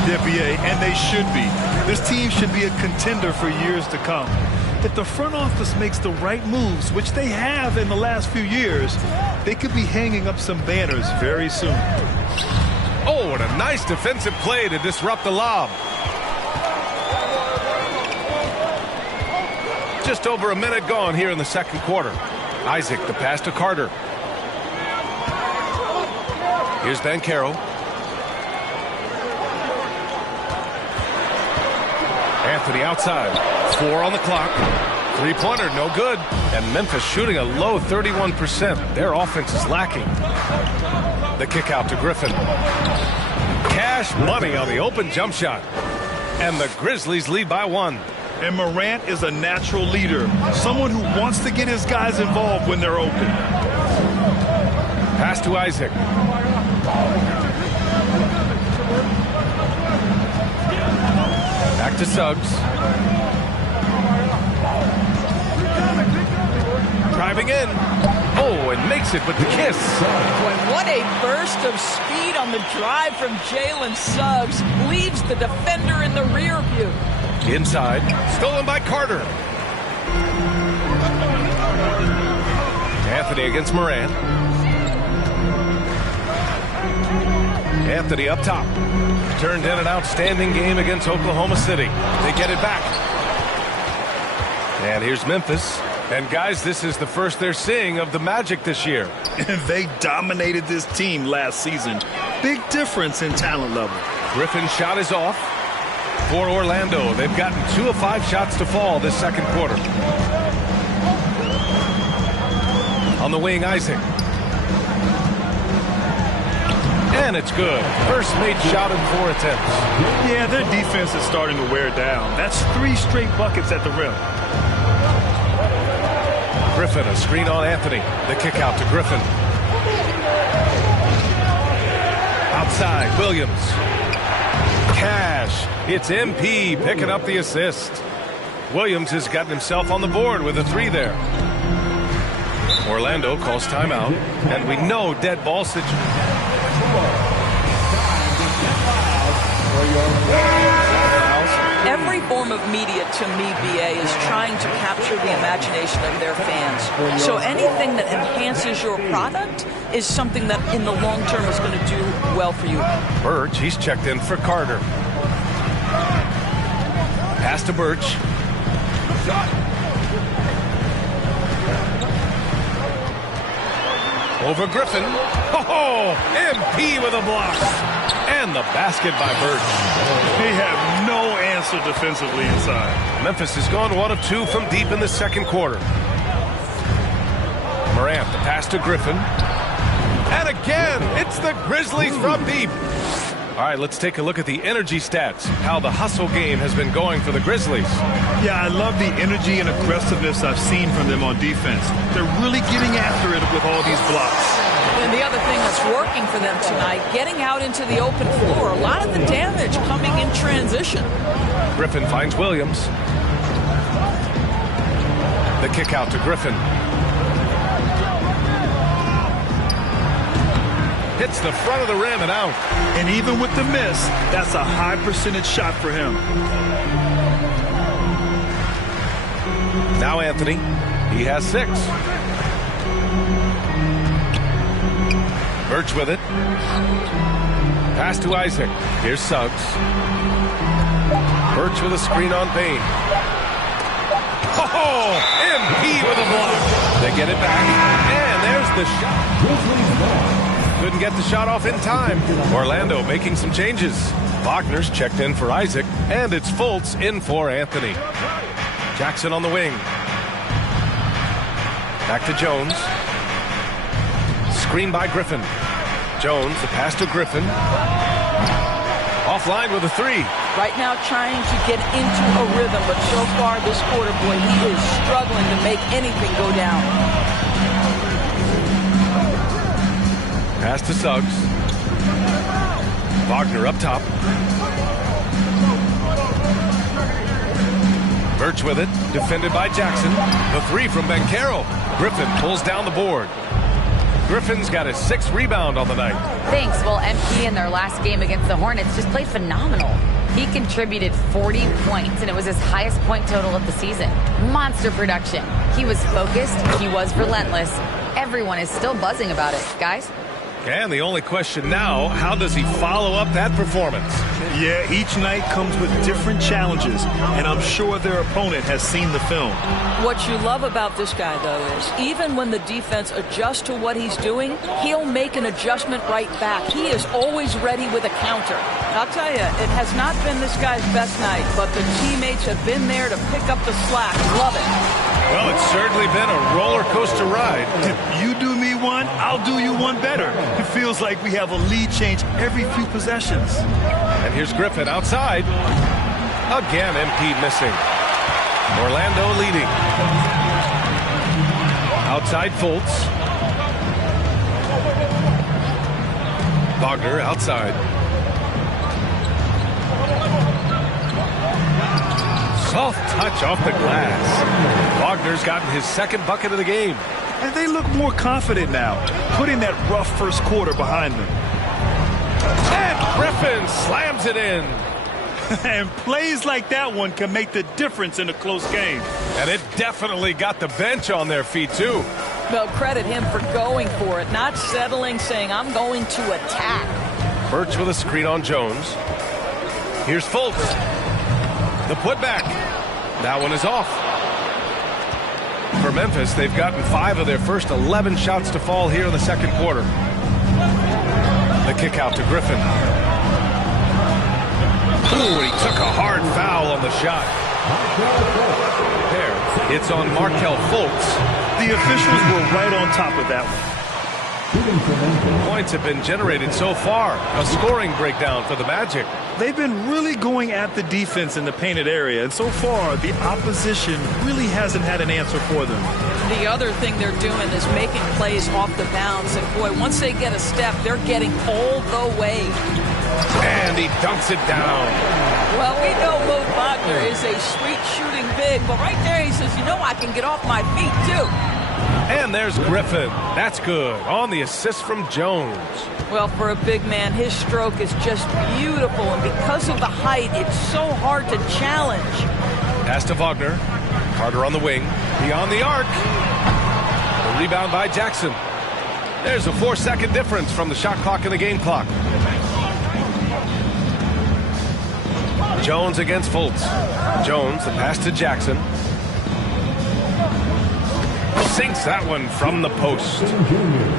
The NBA, and they should be. This team should be a contender for years to come. If the front office makes the right moves, which they have in the last few years, they could be hanging up some banners very soon. Oh, and a nice defensive play to disrupt the lob. Just over a minute gone here in the second quarter. Isaac, the pass to Carter. Here's Banchero. Anthony outside. 4 on the clock. Three-pointer, no good. And Memphis shooting a low 31%. Their offense is lacking. The kick out to Griffin. Cash money on the open jump shot. And the Grizzlies lead by 1. And Morant is a natural leader. Someone who wants to get his guys involved when they're open. Pass to Isaac. Back to Suggs. Driving in. Oh, and makes it with the kiss. Boy, what a burst of speed on the drive from Jalen Suggs. Leaves the defender in the rear view. Inside. Stolen by Carter. Anthony against Morant. Anthony up top. Turned in an outstanding game against Oklahoma City. They get it back. And here's Memphis. And guys, this is the first they're seeing of the Magic this year. And they dominated this team last season. Big difference in talent level. Griffin's shot is off. For Orlando, they've gotten 2 of 5 shots to fall this second quarter. On the wing, Isaac. And it's good. First made shot in 4 attempts. Yeah, their defense is starting to wear down. That's 3 straight buckets at the rim. Griffin, a screen on Anthony. The kick out to Griffin. Outside, Williams. Cash. It's MP picking up the assist. Williams has gotten himself on the board with a 3 there. Orlando calls timeout, and we know dead ball situation. Every form of media, to me, BA, is trying to capture the imagination of their fans. So anything that enhances your product is something that in the long term is going to do well for you. Birch, he's checked in for Carter. Pass to Birch. Over Griffin. Oh, MP with a block. And the basket by Birch. They have no answer defensively inside. Memphis has gone 1 of 2 from deep in the second quarter. Morant, the pass to Griffin. And again, it's the Grizzlies from deep. All right, let's take a look at the energy stats, how the hustle game has been going for the Grizzlies. Yeah, I love the energy and aggressiveness I've seen from them on defense. They're really getting after it with all these blocks. And the other thing that's working for them tonight, getting out into the open floor. A lot of the damage coming in transition. Griffin finds Williams. The kick out to Griffin. Hits the front of the rim and out. And even with the miss, that's a high percentage shot for him. Now Anthony. He has 6. Birch with it. Pass to Isaac. Here's Suggs. Birch with a screen on Payne. Oh, MP with a block. They get it back. And there's the shot. Couldn't get the shot off in time. Orlando making some changes. Wagner's checked in for Isaac, and it's Fultz in for Anthony. Jackson on the wing. Back to Jones. Screen by Griffin. Jones, the pass to Griffin. Offline with a 3. Right now trying to get into a rhythm, but so far this quarter, boy, he is struggling to make anything go down. Pass to Suggs. Wagner up top. Birch with it. Defended by Jackson. The 3 from Banchero. Griffin pulls down the board. Griffin's got his 6th rebound on the night. Thanks. Well, MP in their last game against the Hornets just played phenomenal. He contributed 40 points, and it was his highest point total of the season. Monster production. He was focused. He was relentless. Everyone is still buzzing about it, guys. And the only question now, how does he follow up that performance? Yeah, each night comes with different challenges, and I'm sure their opponent has seen the film. What you love about this guy, though, is even when the defense adjusts to what he's doing, he'll make an adjustment right back. He is always ready with a counter. I'll tell you, it has not been this guy's best night, but the teammates have been there to pick up the slack. Love it. Well, it's certainly been a roller coaster ride. You do me one, I'll do you one better. It feels like we have a lead change every few possessions. And here's Griffin outside. Again, MP missing. Orlando leading. Outside Fultz. Wagner outside. Soft touch off the glass. Wagner's gotten his 2nd bucket of the game. And they look more confident now, putting that rough first quarter behind them. And Griffin slams it in. And plays like that one can make the difference in a close game. And it definitely got the bench on their feet, too. Well, credit him for going for it, not settling, saying, I'm going to attack. Birch with a screen on Jones. Here's Fultz. The putback. That one is off. For Memphis, they've gotten 5 of their first 11 shots to fall here in the 2nd quarter. The kick out to Griffin. Ooh, he took a hard foul on the shot. There, it's on Markelle Fultz. The officials were right on top of that one. Points have been generated so far. A scoring breakdown for the Magic. They've been really going at the defense in the painted area, and so far, the opposition really hasn't had an answer for them. The other thing they're doing is making plays off the bounce, and boy, once they get a step, they're getting all the way. And he dunks it down. Well, we know Mo Wagner is a sweet shooting big, but right there he says, you know, I can get off my feet, too. And there's Griffin. That's good. On the assist from Jones. Well, for a big man, his stroke is just beautiful, and because of the height, it's so hard to challenge. Pass to Wagner. Carter on the wing. Beyond the arc. The rebound by Jackson. There's a 4-second difference from the shot clock and the game clock. Jones against Fultz. Jones, the pass to Jackson. Sinks that one from the post.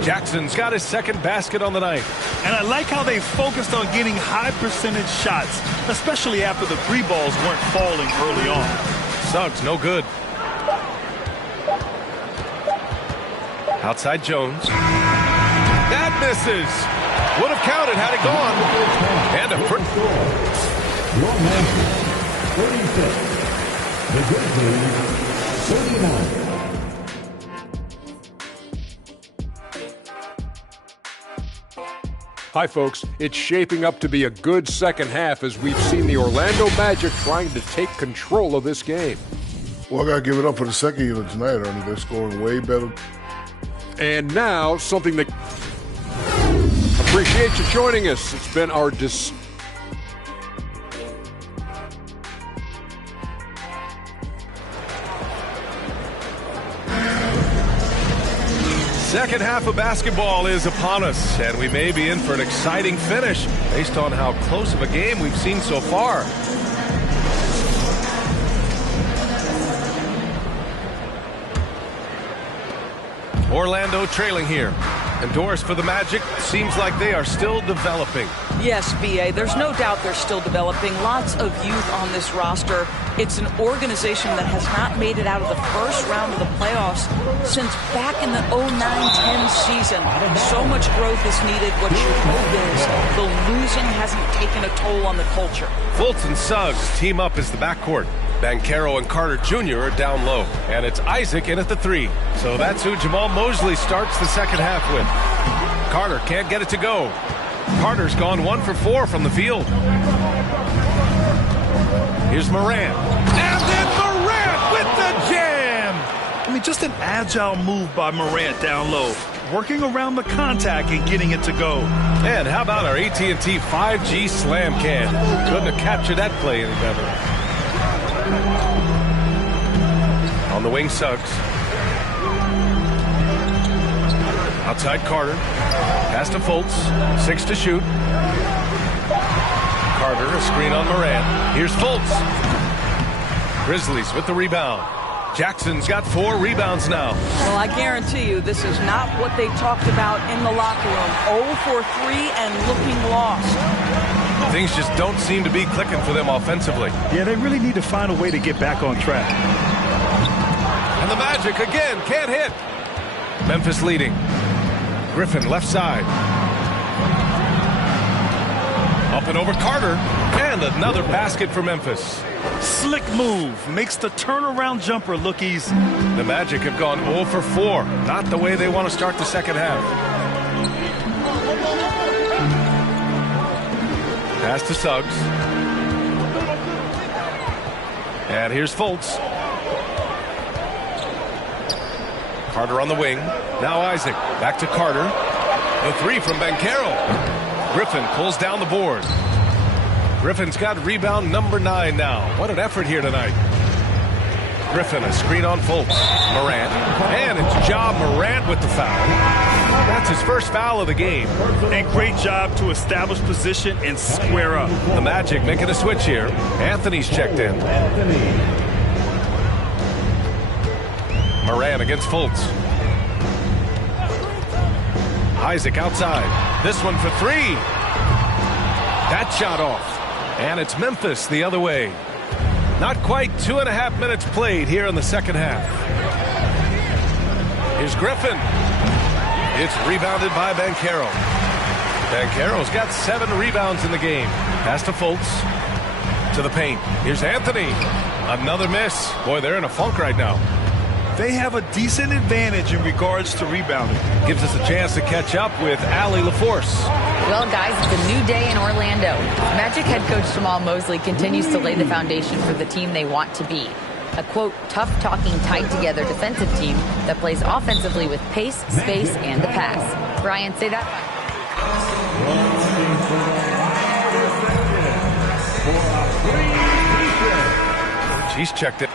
Jackson's got his 2nd basket on the night. And I like how they focused on getting high percentage shots, especially after the 3 balls weren't falling early on. Suggs, no good. Outside Jones. That misses. Would have counted had it gone. And a pretty... Your Magic, 36. The Grizzlies, 39. Hi, folks. It's shaping up to be a good second half as we've seen the Orlando Magic trying to take control of this game. Well, I got to give it up for the second unit tonight, Ernie. They're scoring way better. And now, something that... Appreciate you joining us. It's been our... Second half of basketball is upon us, and we may be in for an exciting finish based on how close of a game we've seen so far. Orlando trailing here. And Doris, for the Magic, seems like they are still developing. Yes, B.A., there's no doubt they're still developing. Lots of youth on this roster. It's an organization that has not made it out of the first round of the playoffs since back in the 09-10 season. So much growth is needed. What you hope is the losing hasn't taken a toll on the culture. Fultz and Suggs team up as the backcourt. Banchero and Carter Jr. are down low. And it's Isaac in at the 3. So that's who Jamal Mosley starts the second half with. Carter can't get it to go. Carter's gone 1 for 4 from the field. Here's Morant. And then Morant with the jam! I mean, just an agile move by Morant down low. working around the contact and getting it to go. And how about our AT&T 5G Slam Can? Couldn't have captured that play any better. On the wing, Suggs. Outside Carter. Pass to Fultz. 6 to shoot. Carter, a screen on Morant. Here's Fultz. Grizzlies with the rebound. Jackson's got 4 rebounds now. Well, I guarantee you this is not what they talked about in the locker room. 0 for 3 and looking lost. Things just don't seem to be clicking for them offensively. Yeah, they really need to find a way to get back on track. And the Magic again can't hit. Memphis leading. Griffin left side. Up and over Carter. And another basket for Memphis. Slick move. Makes the turnaround jumper look easy. The Magic have gone 0 for 4. Not the way they want to start the second half. Pass to Suggs. And here's Fultz. Carter on the wing. Now Isaac. Back to Carter. The 3 from Banchero. Griffin pulls down the board. Griffin's got rebound number 9 now. What an effort here tonight. Griffin, a screen on Fultz. Morant. And it's Ja Morant with the foul. That's his first foul of the game. And great job to establish position and square up. The Magic making a switch here. Anthony's checked in. Morant against Fultz. Isaac outside. This one for 3. That shot off. And it's Memphis the other way. Not quite 2.5 minutes played here in the second half. Here's Griffin. It's rebounded by Banchero. Banchero's got 7 rebounds in the game. Pass to Fultz. To the paint. Here's Anthony. Another miss. Boy, they're in a funk right now. They have a decent advantage in regards to rebounding. Gives us a chance to catch up with Allie LaForce. Well, guys, it's a new day in Orlando. Magic head coach Jamal Mosley continues to lay the foundation for the team they want to be. A, quote, tough-talking, tied-together defensive team that plays offensively with pace, space, and the pass. Brian, say that. She's checked it.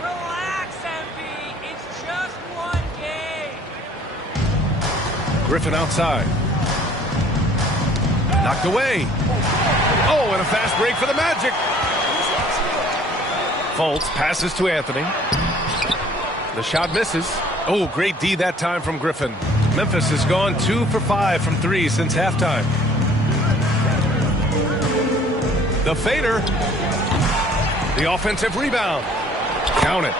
Relax, MP. It's just one game. Griffin outside. Knocked away. Oh, and a fast break for the Magic. Fultz passes to Anthony. The shot misses. Oh, great D that time from Griffin. Memphis has gone 2 for 5 from 3 since halftime. The fader. The offensive rebound. Count it.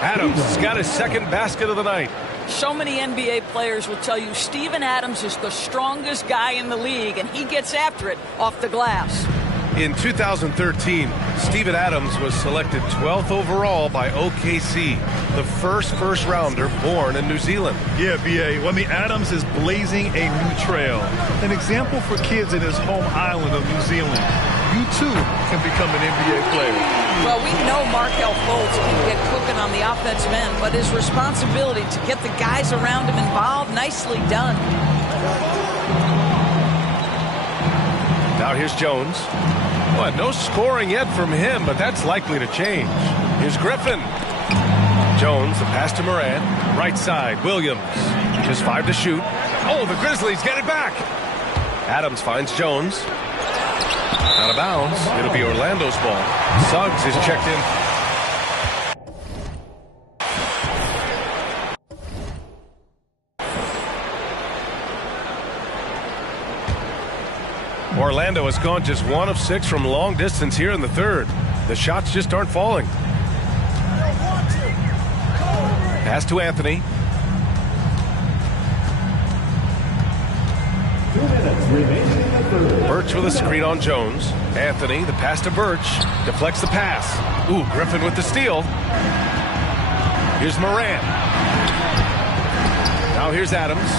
Adams has got his second basket of the night. So many NBA players will tell you Steven Adams is the strongest guy in the league, and he gets after it off the glass. In 2013, Steven Adams was selected 12th overall by OKC, the first rounder born in New Zealand. Yeah, B.A. Well, I mean, Adams is blazing a new trail. An example for kids in his home island of New Zealand. You, too, can become an NBA player. Well, we know Markelle Fultz can get cooking on the offensive end, but his responsibility to get the guys around him involved, nicely done. Now here's Jones. Well, no scoring yet from him, but that's likely to change. Here's Griffin. Jones, the pass to Morant. Right side, Williams. Just 5 to shoot. Oh, the Grizzlies get it back. Adams finds Jones. Out of bounds. It'll be Orlando's ball. Suggs is checked in. Orlando has gone just 1 of 6 from long distance here in the third. The shots just aren't falling. Pass to Anthony. 2 minutes remaining in the third. Birch with a screen on Jones. Anthony, the pass to Birch. Deflects the pass. Ooh, Griffin with the steal. Here's Morant. Now here's Adams.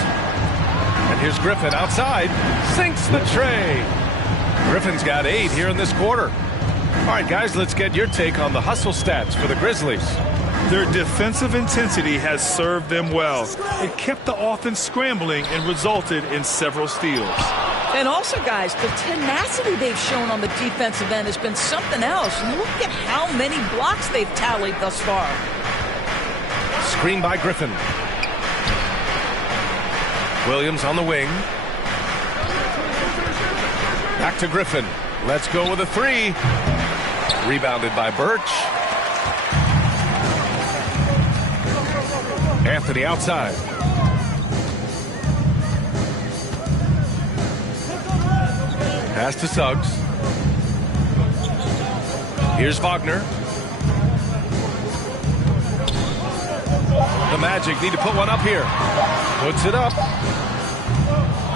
And here's Griffin outside. Sinks the tray. Griffin's got 8 here in this quarter. All right, guys, let's get your take on the hustle stats for the Grizzlies. Their defensive intensity has served them well. It kept the offense scrambling and resulted in several steals. And also, guys, the tenacity they've shown on the defensive end has been something else. Look at how many blocks they've tallied thus far. Screen by Griffin. Williams on the wing. Back to Griffin. Let's go with a 3. Rebounded by Birch. Anthony outside. Pass to Suggs. Here's Wagner. The Magic need to put one up here. Puts it up.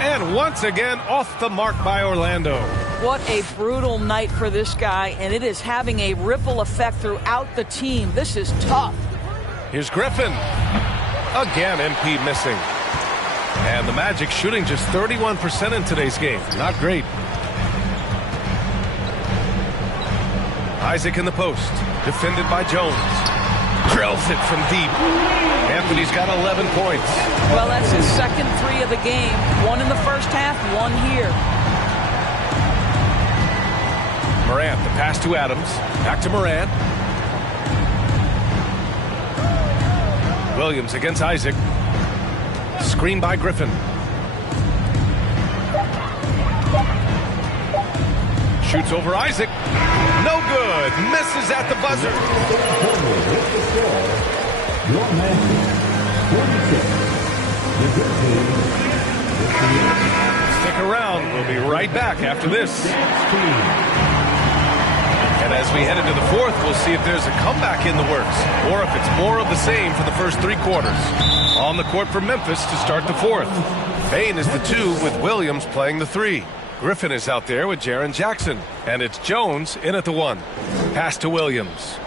And once again, off the mark by Orlando. What a brutal night for this guy, and it is having a ripple effect throughout the team. This is tough. Here's Griffin. Again, MP missing. And the Magic shooting just 31% in today's game. Not great. Isaac in the post. Defended by Jones. Drills it from deep. Anthony's got 11 points. Well, that's his second 3 of the game. 1 in the first half, 1 here. Morant, the pass to Adams. Back to Morant. Williams against Isaac. Screen by Griffin. Shoots over Isaac. No good. Misses at the buzzer. Stick around. We'll be right back after this. And as we head into the fourth, we'll see if there's a comeback in the works or if it's more of the same for the first 3 quarters. On the court for Memphis to start the fourth. Bane is the 2 with Williams playing the 3. Griffin is out there with Jaren Jackson. And it's Jones in at the 1. Pass to Williams.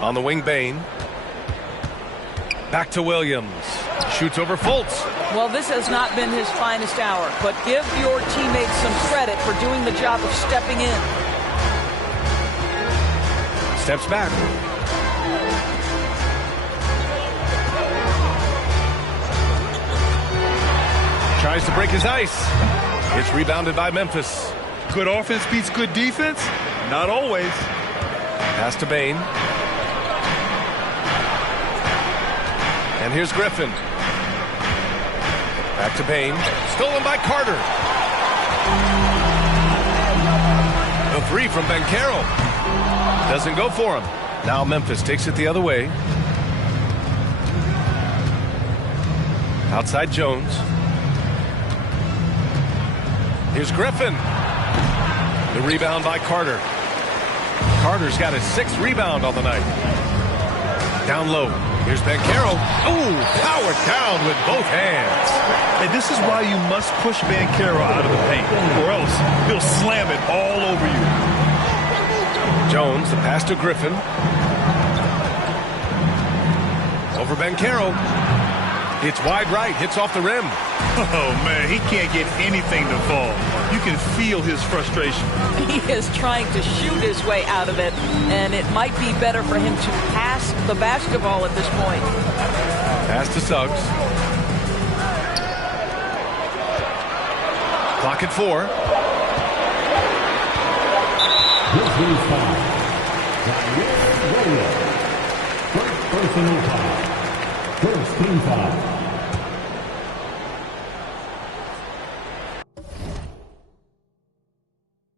On the wing, Bane. Back to Williams. Shoots over Fultz. Well, this has not been his finest hour, but give your teammates some credit for doing the job of stepping in. Steps back. Tries to break his ice. It's rebounded by Memphis. Good offense beats good defense? Not always. Pass to Bane. And here's Griffin. Back to Bane. Stolen by Carter. The 3 from Banchero. Doesn't go for him. Now Memphis takes it the other way. Outside Jones. Here's Griffin. The rebound by Carter. Carter's got his 6th rebound on the night. Down low. Here's Banchero. Ooh, powered down with both hands. And this is why you must push Banchero out of the paint, or else he'll slam it all over you. Jones, the pass to Griffin. Over Banchero. It's wide right, hits off the rim. Oh, man, he can't get anything to fall. You can feel his frustration. He is trying to shoot his way out of it, and it might be better for him to pass the basketball at this point. Pass to Suggs. Clock at 4. First personal foul. First team foul.